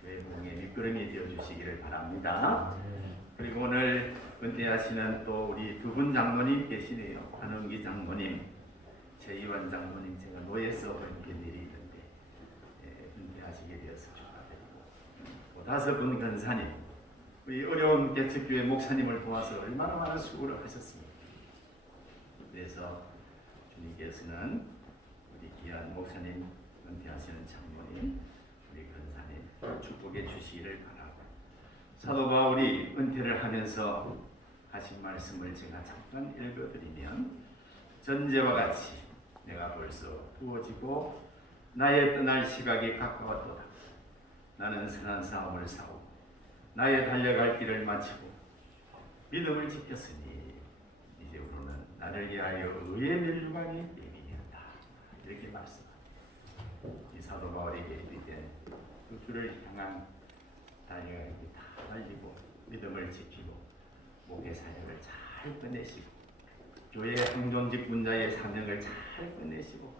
교회 부흥의 밑거름이 되어주시기를 바랍니다. 그리고 오늘 은퇴하시는 또 우리 두 분 장로님 계시네요. 한원기 장로님, 최희원 장로님 제가 노예서 이렇게 내리는데 은퇴하시게 되어서 축하드리고 5분 권사님 우리 어려운 개척교회 목사님을 도와서 얼마나 많은 수고를 하셨습니까. 그래서 주님께서는 우리 귀한 목사님 은퇴하시는 장로님 우리 권사님 축복해 주시기를 바랍니다. 사도 바울이 은퇴를 하면서 하신 말씀을 제가 잠깐 읽어드리면 전제와 같이 내가 벌써 부어지고 나의 떠날 시각이 가까웠도다. 나는 선한 싸움을 싸우고 나의 달려갈 길을 마치고 믿음을 지켰으니 이제부로는 나를 위하여 의의 멸류관이 예비되었다. 이렇게 말씀합니다. 이 사도 바울에게 이르된 그 주를 향한 달려갈 길 다 달리고 믿음을 지키고 목회 사역을 잘 끝내시고 교회 행정직 분자의 사명을 잘 끝내시고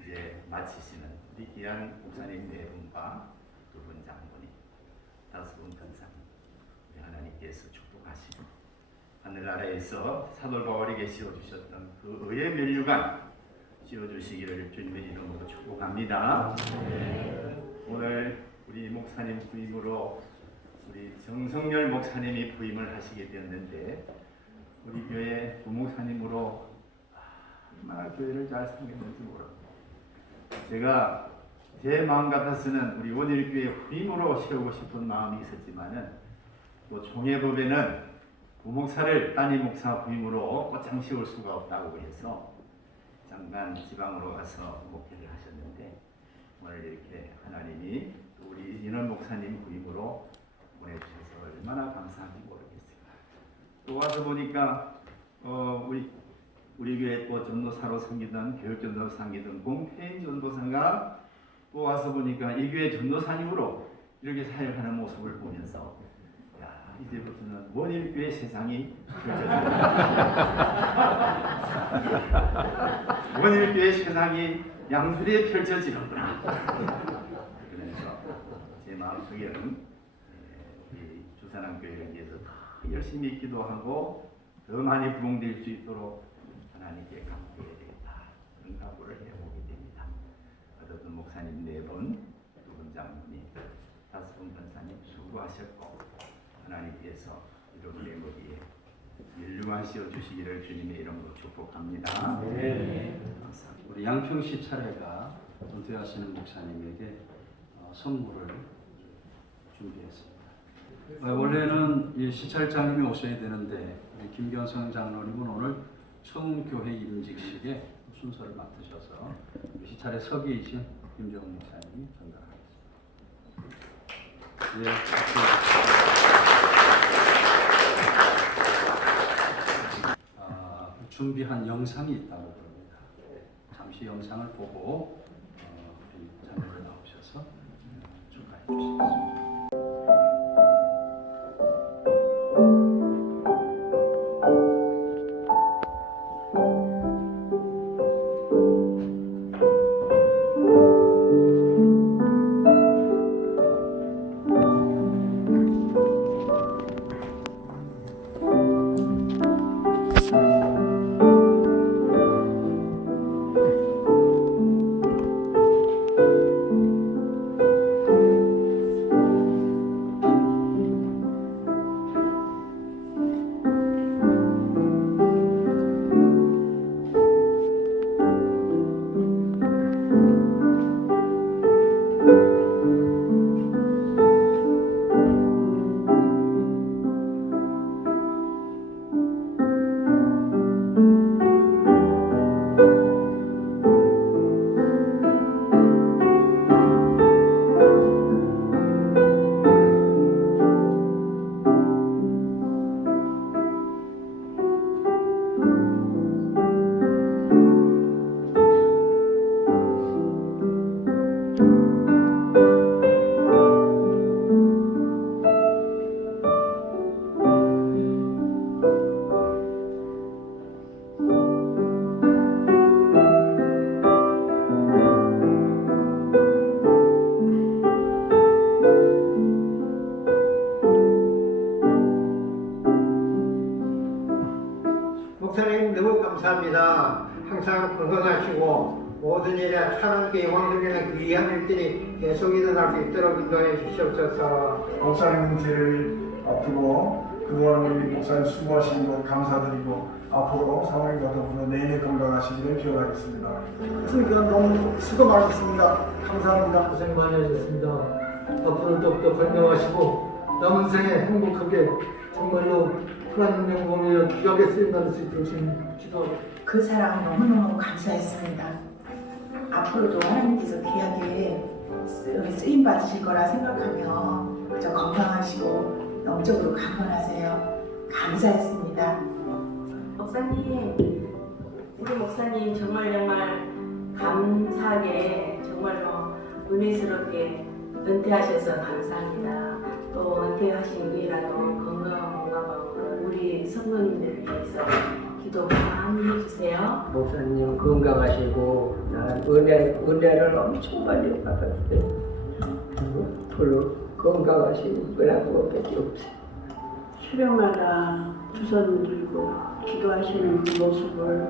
이제 마치시는 우리 귀한 목사님 네 분과 두 분 장로님 5분 권사님 우리 하나님께서 축복하시고 하늘나라에서 사도 바울에게 씌워주셨던 그 의의 멸류관 씌워주시기를 주님의 이름으로 축복합니다. 오늘 우리 목사님 부임으로 우리 정성열 목사님이 부임을 하시게 되었는데 우리 교회 부목사님으로 얼마나 교회를 잘 섬겼는지 모릅니다. 제가 제 마음 같아서는 우리 원일교회 후임으로 세우고 싶은 마음이 있었지만은 또 총회법에는 부목사를 담임 목사 부임으로 곧장 세울 수가 없다고 해서 잠깐 지방으로 가서 목회를 하셨는데 오늘 이렇게 하나님이 또 우리 인원 목사님 부임으로 보내주셔서 얼마나 감사한지 모르겠습니다. 또 와서 보니까 우리 교회 또 전도사로 섬기던 교육전도사 섬기던 공태인 전도사가 또 와서 보니까 이 교회 전도사님으로 이렇게 사역하는 모습을 보면서 야 이제부터는 원일교회 세상이 펼쳐지는구나. 원일교회 세상이 양수리에 펼쳐지는구나. 그래서 제 마음속에는 주사랑교회를 위해서 더 열심히 기도하고 더 많이 부흥될 수 있도록 하나님께 감사해야 되겠다. 그런 각오를 해보게 됩니다. 어떤 목사님 4분, 2분 장로님, 5분 권사님 수고하셨고 하나님께서 여러분의 머리에 멸류관 씌워주시기를 주님의 이름으로 축복합니다. 네. 감사합니다. 우리 양평시 차례가 은퇴하시는 목사님에게 선물을 준비했습니다. 원래는 이 시찰장님이 오셔야 되는데 김견성 장로님은 오늘 청교회 임직식의 순서를 맡으셔서 시찰에 서 계신 김정은 목사님이 전달하겠습니다. 예, 준비한 영상이 있다고 합니다. 잠시 영상을 보고 우리 자녀들 나오셔서 축하해 주시겠습니다. 목사님 너무 감사합니다. 항상 건강하시고 모든 일에 하나님께 영광 돌리는 귀한 일들이 계속 일어날 수 있도록 인도해 주시옵소서. 목사님 은퇴를 앞두고 그동안 우리 목사님 수고하신 것 감사드리고 앞으로 사모님과 더불어 내내 건강하시기를 기원하겠습니다. 선생님 너무 수고 많으셨습니다. 감사합니다. 고생 많이 하셨습니다. 앞으로 더욱더 건강하시고 남은 생에 행복하게 정말로 하나님 영광을 기억에 쓰임받을 수 있도록 기도. 그 사랑 너무너무 감사했습니다. 앞으로도 하나님께서 귀하게 쓰임 받으실 거라 생각하며 그저 건강하시고 영적으로 강건하세요. 감사했습니다. 목사님, 우리 목사님 정말 감사하게 정말로 은혜스럽게 은퇴하셔서 감사합니다. 또 은퇴하신 후에라도 건강하고 우리 성도님들 위해서 기도 많이 해주세요. 목사님 건강하시고 은혜를 엄청 많이 받았어요. 앞으로 건강하시고 그런 것밖에 없어요. 새벽마다 두 손 들고 기도하시는 그 모습을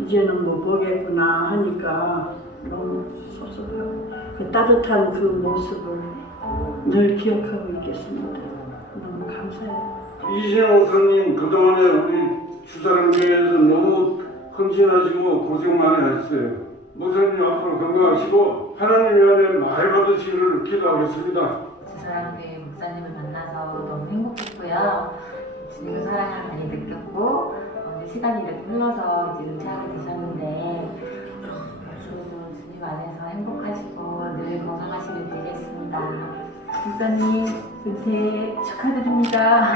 이제는 못 보겠구나 하니까 너무 섭섭하고 그 따뜻한 그 모습을 늘 기억하고 있겠습니다. 너무 감사해요. 이진호 목사님 그동안에 우리 주사랑교회에서 너무 헌신하시고 고생 많이 하셨어요. 목사님 앞으로 건강하시고 하나님 연애 많이 받으시기를 기도하겠습니다. 주사랑교회 목사님을 만나서 너무 행복했고요. 주님의 사랑을 많이 느꼈고 이제 시간이 이렇게 흘러서 이제 은퇴하게 되셨는데 앞으로도 주님 안에서 행복하시고 늘 건강하시길 빌겠습니다. 목사님 은퇴 축하드립니다.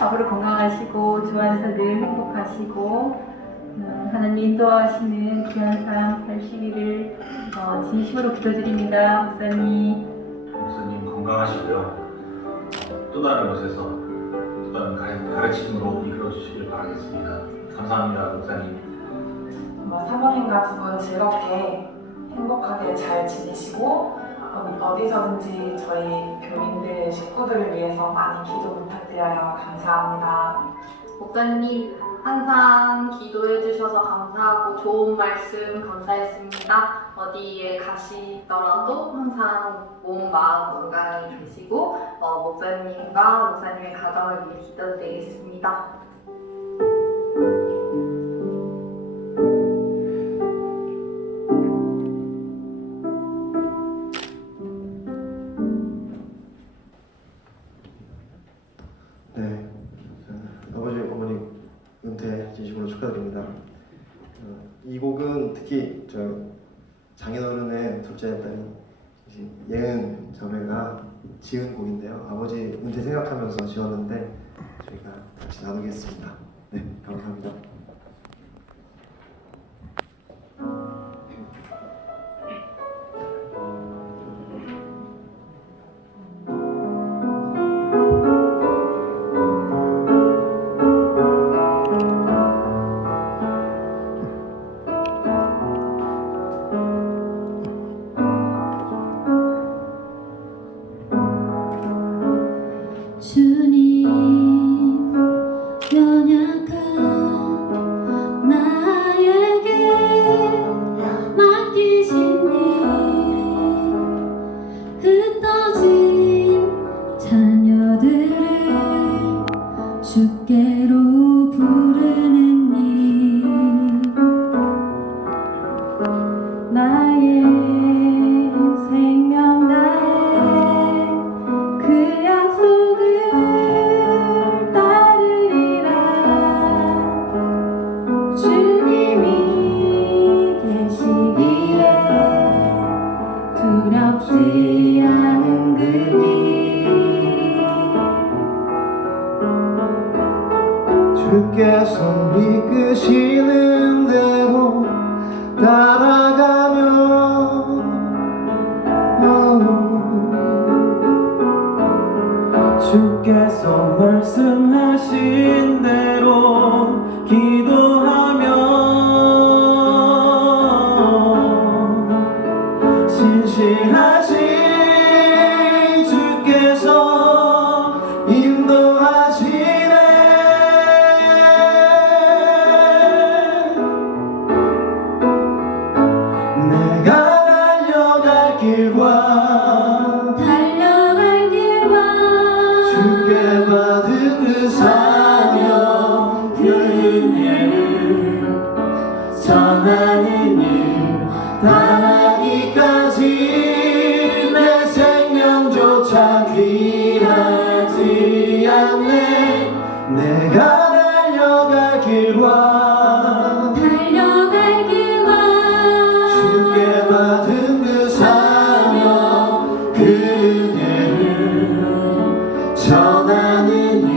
앞으로 건강하시고 주 안에서 늘 행복하시고 하나님 인도하시는 귀한 삶 사시기를 진심으로 기도드립니다. 목사님 건강하시고요. 또 다른 곳에서 또 다른 가르침으로 이끌어주시길 바라겠습니다. 감사합니다, 목사님. 사모님과 두 분 즐겁게 행복하게 잘 지내시고 어디서든지 저희 교인들 식구들을 위해서 많이 기도 부탁드려요. 감사합니다. 목사님 항상 기도해 주셔서 감사하고 좋은 말씀 감사했습니다. 어디에 가시더라도 항상 몸, 마음 건강히 계시고 목사님과 목사님의 가정을 위해 기도드리겠습니다. 네, 아버지, 어머니 은퇴 진심으로 축하드립니다. 축하드립니다. 이 곡은 특히 저 장인어른의 둘째 딸인 예은 자매가 지은 곡인데요. 아버지 은퇴 생각하면서 지었는데 저희가 같이 나누겠습니다. 네, 감사합니다. 주님 연약한 나에게 맡기신 일 흩어진 자녀들을 주께로 부르는 일 나의 생명 다해 그 약속을 따르리라. 주님이 계시기에 두렵지 않은 그리 주께서 이끄시는 대로 따라가며 주께서 말씀하신 대로 기도하며 신실하신 주께서 인도하시네. 내가 달려갈 길과 주께 받은 그 사명 그 은혜를 전하는 일 다하기까지 내 생명조차 귀하지 않네. 내가 달려갈 길과 주께 받은 그 사명 그 은혜를 전하는 일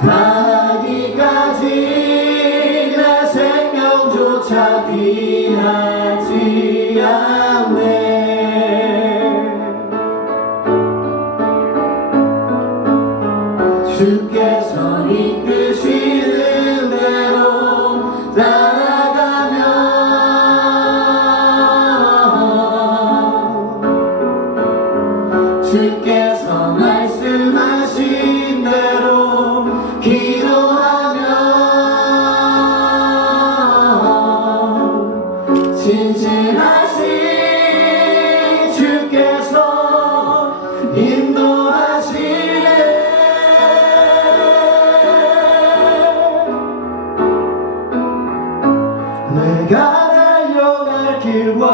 다하기까지 내 생명조차 귀하지 않네. 주께서 이끄시는 대로 따라가며 주께서 말씀하신 대로 기도하며 진실하신 주께서 인도하시네. 내가 달려갈 길과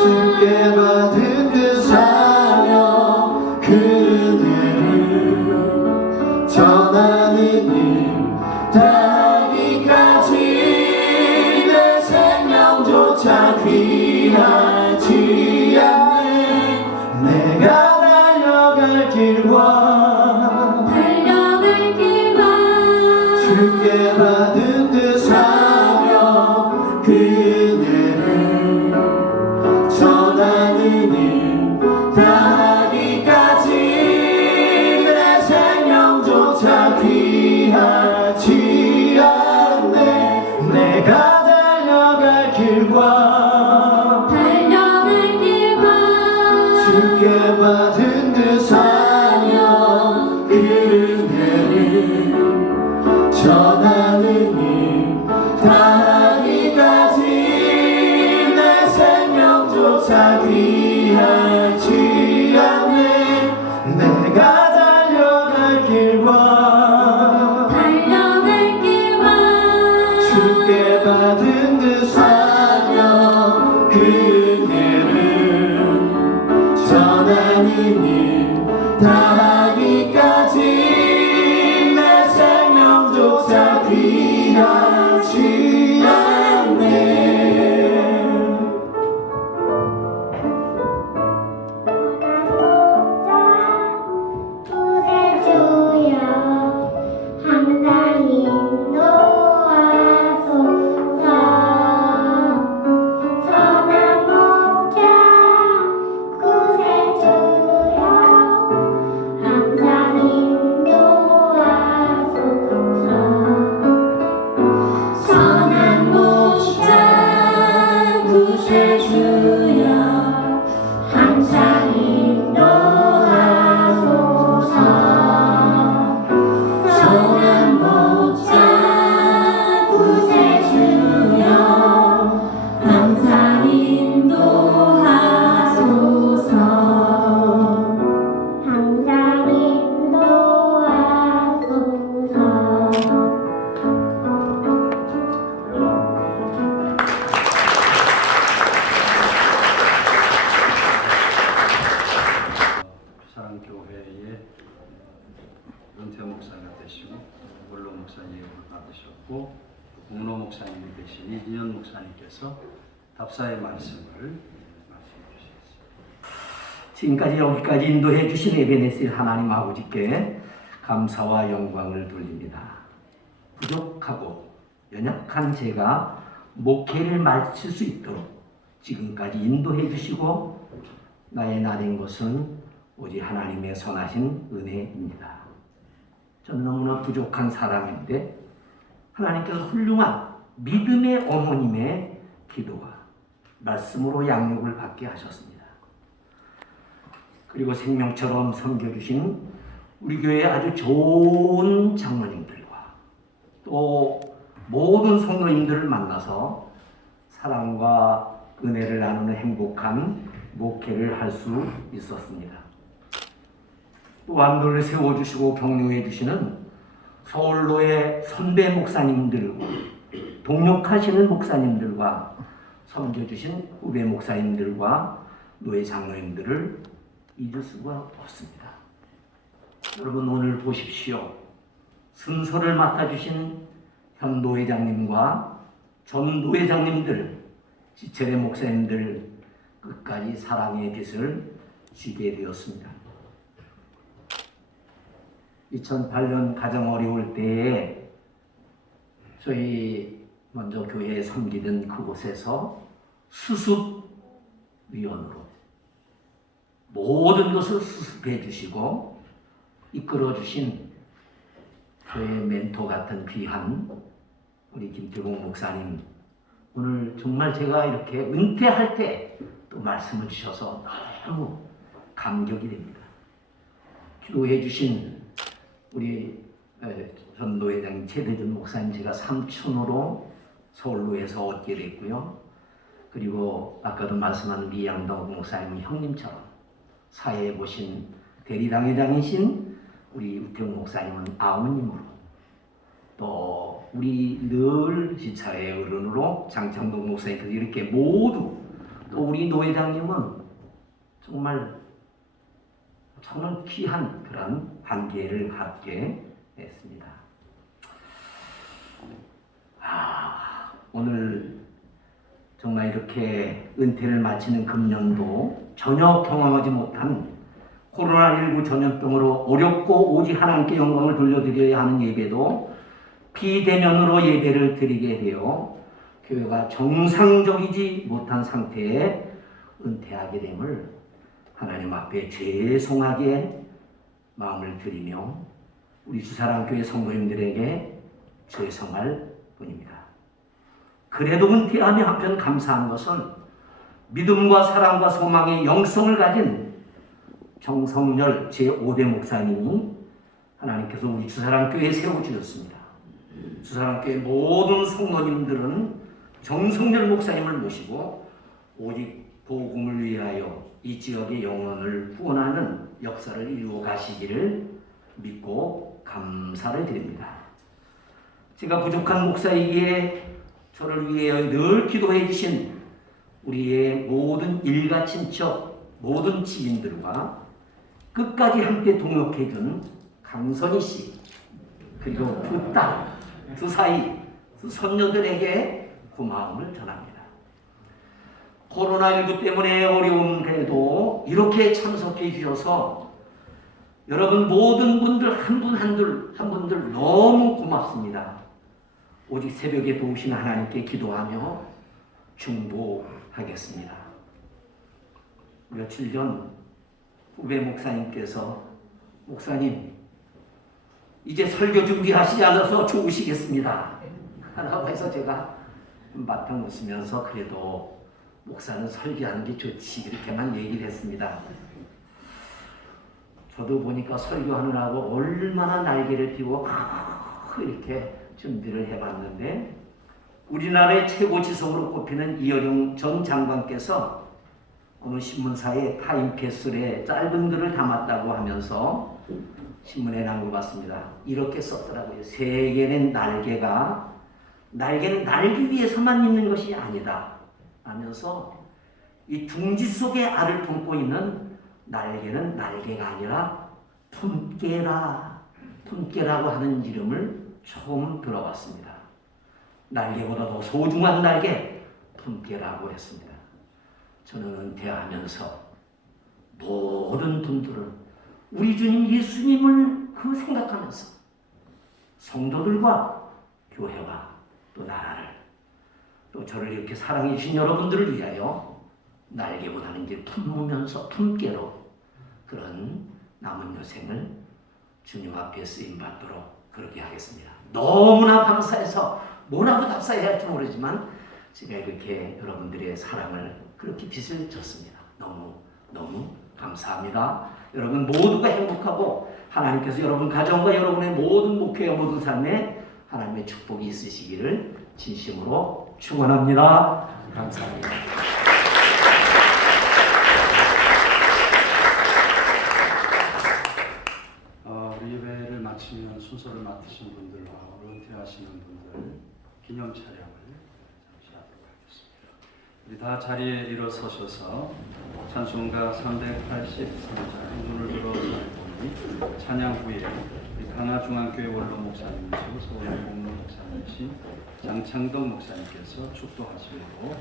주께 받은 그 사명 그 은혜를 전하는 일 다하기까지 내 생명조차 귀하지 않네. 내가 달려갈 길과 주께 받은 그 사명 그 은혜를 전하는 일 다하기까지 내 생명조차 귀하지 않네. 내가 달려갈 길과 주께 받은 그 사명 그 은혜를 전하는 일 다하기까지 내 생명조차 귀하지 않네. 내가 달려갈 길과 주께 받은 그 사명 그 은혜를 전하는 일 다하기까지 내 받으셨고 공로 목사님이 되신 이진현 목사님께서 답사의 말씀을 말씀해 주시겠습니다. 지금까지 여기까지 인도해 주신 에베네셀 하나님 아버지께 감사와 영광을 돌립니다. 부족하고 연약한 제가 목회를 마칠 수 있도록 지금까지 인도해 주시고 나의 나된 것은 오직 하나님의 선하신 은혜입니다. 저는 너무나 부족한 사람인데 하나님께서 훌륭한 믿음의 어머님의 기도와 말씀으로 양육을 받게 하셨습니다. 그리고 생명처럼 섬겨주신 우리 교회의 아주 좋은 장로님들과 또 모든 성도님들을 만나서 사랑과 은혜를 나누는 행복한 목회를 할 수 있었습니다. 또한 늘 세워주시고 격려해 주시는 서울로의 선배 목사님들과 동역하시는 목사님들과 섬겨주신 후배 목사님들과 노예 장로님들을 잊을 수가 없습니다. 여러분 오늘 보십시오. 순서를 맡아주신 현 노회장님과 전 노회장님들, 지체의 목사님들 끝까지 사랑의 빛을 지게 되었습니다. 2008년 가장 어려울 때에 저희 먼저 교회에 섬기던 그곳에서 수습위원으로 모든 것을 수습해 주시고 이끌어 주신 저의 멘토 같은 귀한 우리 김태공 목사님, 오늘 정말 제가 이렇게 은퇴할 때 또 말씀을 주셔서 너무 감격이 됩니다. 기도해 주신 우리 전도회장 최대준 목사님 제가 삼촌으로 서울로에서 얻게 됐고요. 그리고 아까도 말씀한 미양동 목사님 형님처럼 사회에 보신 대리당회장이신 우리 우태웅 목사님은 아우님으로, 또 우리 늘 지차의 어른으로 장창동 목사님께서 이렇게 모두, 또 우리 노회장님은 정말 귀한 그런 관계를 갖게 했습니다. 오늘 정말 이렇게 은퇴를 마치는 금년도 전혀 경험하지 못한 코로나19 전염병으로 어렵고 오직 하나님께 영광을 돌려드려야 하는 예배도 비대면으로 예배를 드리게 되어 교회가 정상적이지 못한 상태에 은퇴하게 됨을 하나님 앞에 죄송하게 마음을 드리며 우리 주사랑교회 성도님들에게 죄송할 뿐입니다. 그래도 은퇴하며 한편 감사한 것은 믿음과 사랑과 소망의 영성을 가진 정성열 제5대 목사님이 하나님께서 우리 주사랑교회에 세워주셨습니다. 주사랑교회 모든 성도님들은 정성열 목사님을 모시고 오직 복음을 위하여 이 지역의 영혼을 구원하는 역사를 이루어 가시기를 믿고 감사를 드립니다. 제가 부족한 목사이기에 저를 위해 늘 기도해 주신 우리의 모든 일가 친척, 모든 지인들과 끝까지 함께 동역해 준 강선희 씨, 그리고 그 딸, 두 사이, 두 손녀들에게 고마움을 전합니다. 코로나19 때문에 어려운 그래도 이렇게 참석해 주셔서 여러분 모든 분들 한 분들 너무 고맙습니다. 오직 새벽에 도우신 하나님께 기도하며 중보하겠습니다. 며칠 전 후배 목사님께서 목사님 이제 설교 준비하시지 않아서 좋으시겠습니다 라고 해서 제가 바탕 웃으면서 그래도 목사는 설교하는 게 좋지 이렇게만 얘기를 했습니다. 저도 보니까 설교하느라고 얼마나 날개를 띄고 이렇게 준비를 해봤는데 우리나라의 최고 지성으로 꼽히는 이어령 전 장관께서 어느 신문사에 타임캡슐에 짧은 글을 담았다고 하면서 신문에 난 걸 봤습니다. 이렇게 썼더라고요. 세계는 날개는 날기 위해서만 있는 것이 아니다 하면서 이 둥지 속에 알을 품고 있는 날개는 날개가 아니라 품개라고 하는 이름을 처음 들어봤습니다. 날개보다 더 소중한 날개 품게라고 했습니다. 저는 은퇴하면서 모든 분들을 우리 주님 예수님을 생각하면서 성도들과 교회와 또 나라를 또 저를 이렇게 사랑해 주신 여러분들을 위하여 날개보다는 이제 품으면서 품게로 그런 남은 여생을 주님 앞에 쓰임 받도록 그렇게 하겠습니다. 너무나 감사해서 뭐라고 답사해야 할지 모르지만 제가 이렇게 여러분들의 사랑을 그렇게 빚을 졌습니다. 너무 감사합니다. 여러분 모두가 행복하고 하나님께서 여러분 가정과 여러분의 모든 목회와 모든 삶에 하나님의 축복이 있으시기를 진심으로 축원합니다. 감사합니다. 우리 예배를 마치면 순서를 맡으신 분들과 은퇴하시는 분들 기념 촬영을 잠시 하도록 하겠습니다. 우리 다 자리에 일어서셔서 찬송가 383장 눈을 들어 살보니 찬양 후에 우리 강화중앙교회 원로 목사님이시고 서울 공로 목사님이신 장창덕 목사님께서 축도하심으로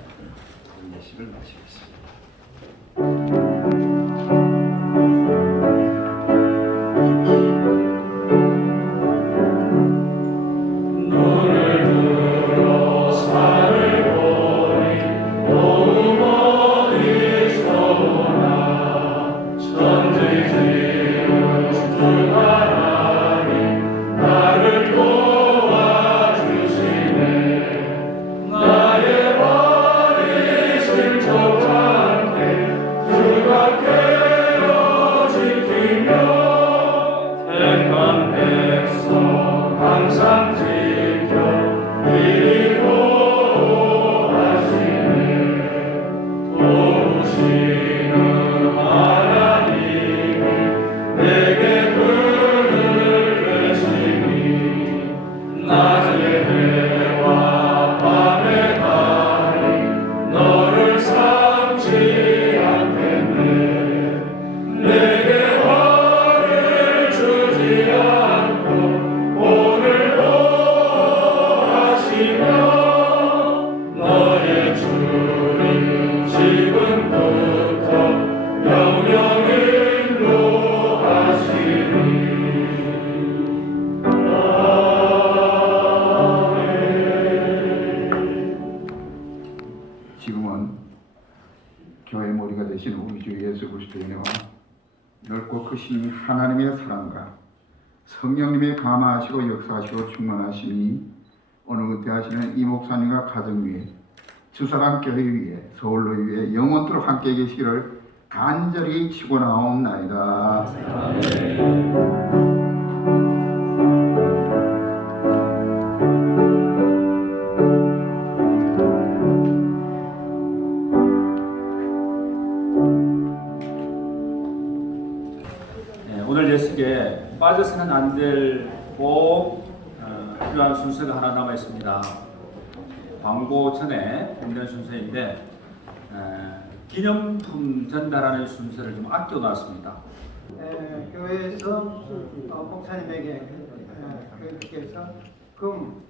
예식을 마치겠습니다. 지금은 교회 머리가 되신 우리 주 예수 그리스도의 은혜와 넓고 크신 하나님의 사랑과 성령님의 감화하시고 역사하시고 충만하심이 오늘 은퇴하시는 이 목사님과 가정 위에 주사랑 교회 위에 서울로 위에 영원토록 함께 계시기를 간절히 축원하옵나이다. 오늘 예식에 빠져서는 안 될 꼭 필요한 순서가 하나 남아 있습니다. 광고 전에 공연 순서인데 기념품 전달하는 순서를 좀 아껴놨습니다. 교회에서 목사님에게 교회께서 금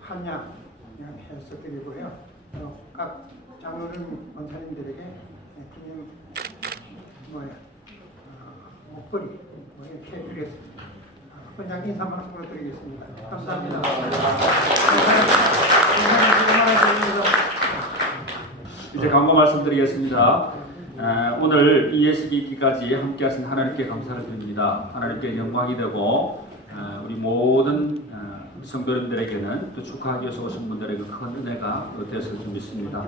한약 해서 드리고요. 각 장로님 원사님들에게 기념 목걸이 이렇게 드리겠습니다. 그냥 인사만 하고 드리겠습니다. 감사합니다. 이제 광고 말씀드리겠습니다. 오늘 이 예식이 있기까지 함께 하신 하나님께 감사를 드립니다. 하나님께 영광이 되고 우리 모든 성도님들에게는 또 축하하기 위해서 오신 분들에게 큰 은혜가 됐을 줄 믿습니다.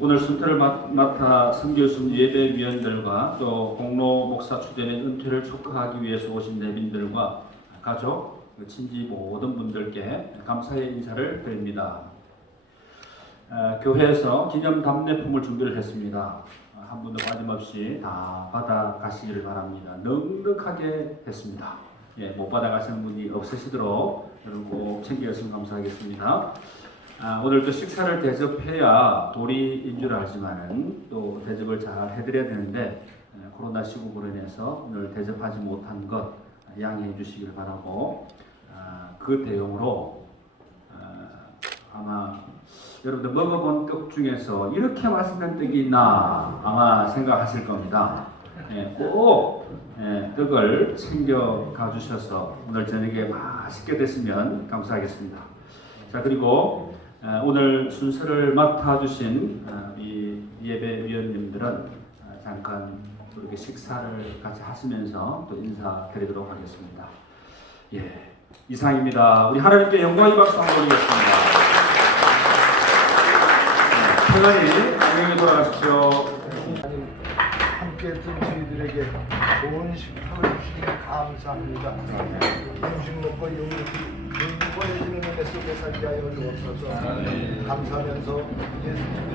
오늘 순태를 맡아 선교순 예배위원들과 또 공로 목사 추대의 은퇴를 축하하기 위해서 오신 내빈들과 가족, 친지 모든 분들께 감사의 인사를 드립니다. 교회에서 기념 답례품을 준비를 했습니다. 한 분도 빠짐없이 다 받아가시기를 바랍니다. 넉넉하게 했습니다. 못 받아가시는 분이 없으시도록 여러분 꼭 챙겨주시면 감사하겠습니다. 오늘 또 식사를 대접해야 도리인 줄 알지만은 또 대접을 잘 해드려야 되는데 코로나 시국으로 인해서 오늘 대접하지 못한 것 양해해 주시길 바라고 그 대용으로 아마 여러분들 먹어본 떡 중에서 이렇게 맛있는 떡이 있나 아마 생각하실 겁니다. 꼭 떡을 챙겨 가주셔서 오늘 저녁에 맛있게 드시면 감사하겠습니다. 자, 그리고 오늘 순서를 맡아주신 이 예배위원님들은 잠깐 이렇게 식사를 같이 하시면서 또 인사드리도록 하겠습니다. 예, 이상입니다. 우리 하나님께 영광의 박수 한번 올리겠습니다. 편안히 안녕히 돌아가십시오. 함께 했던 저희들에게 좋은 식탁을 주시니 감사합니다. 음식 먹고 영원해지는 은혜 속에 살게 하여 주옵소서. 감사하면서 예수님의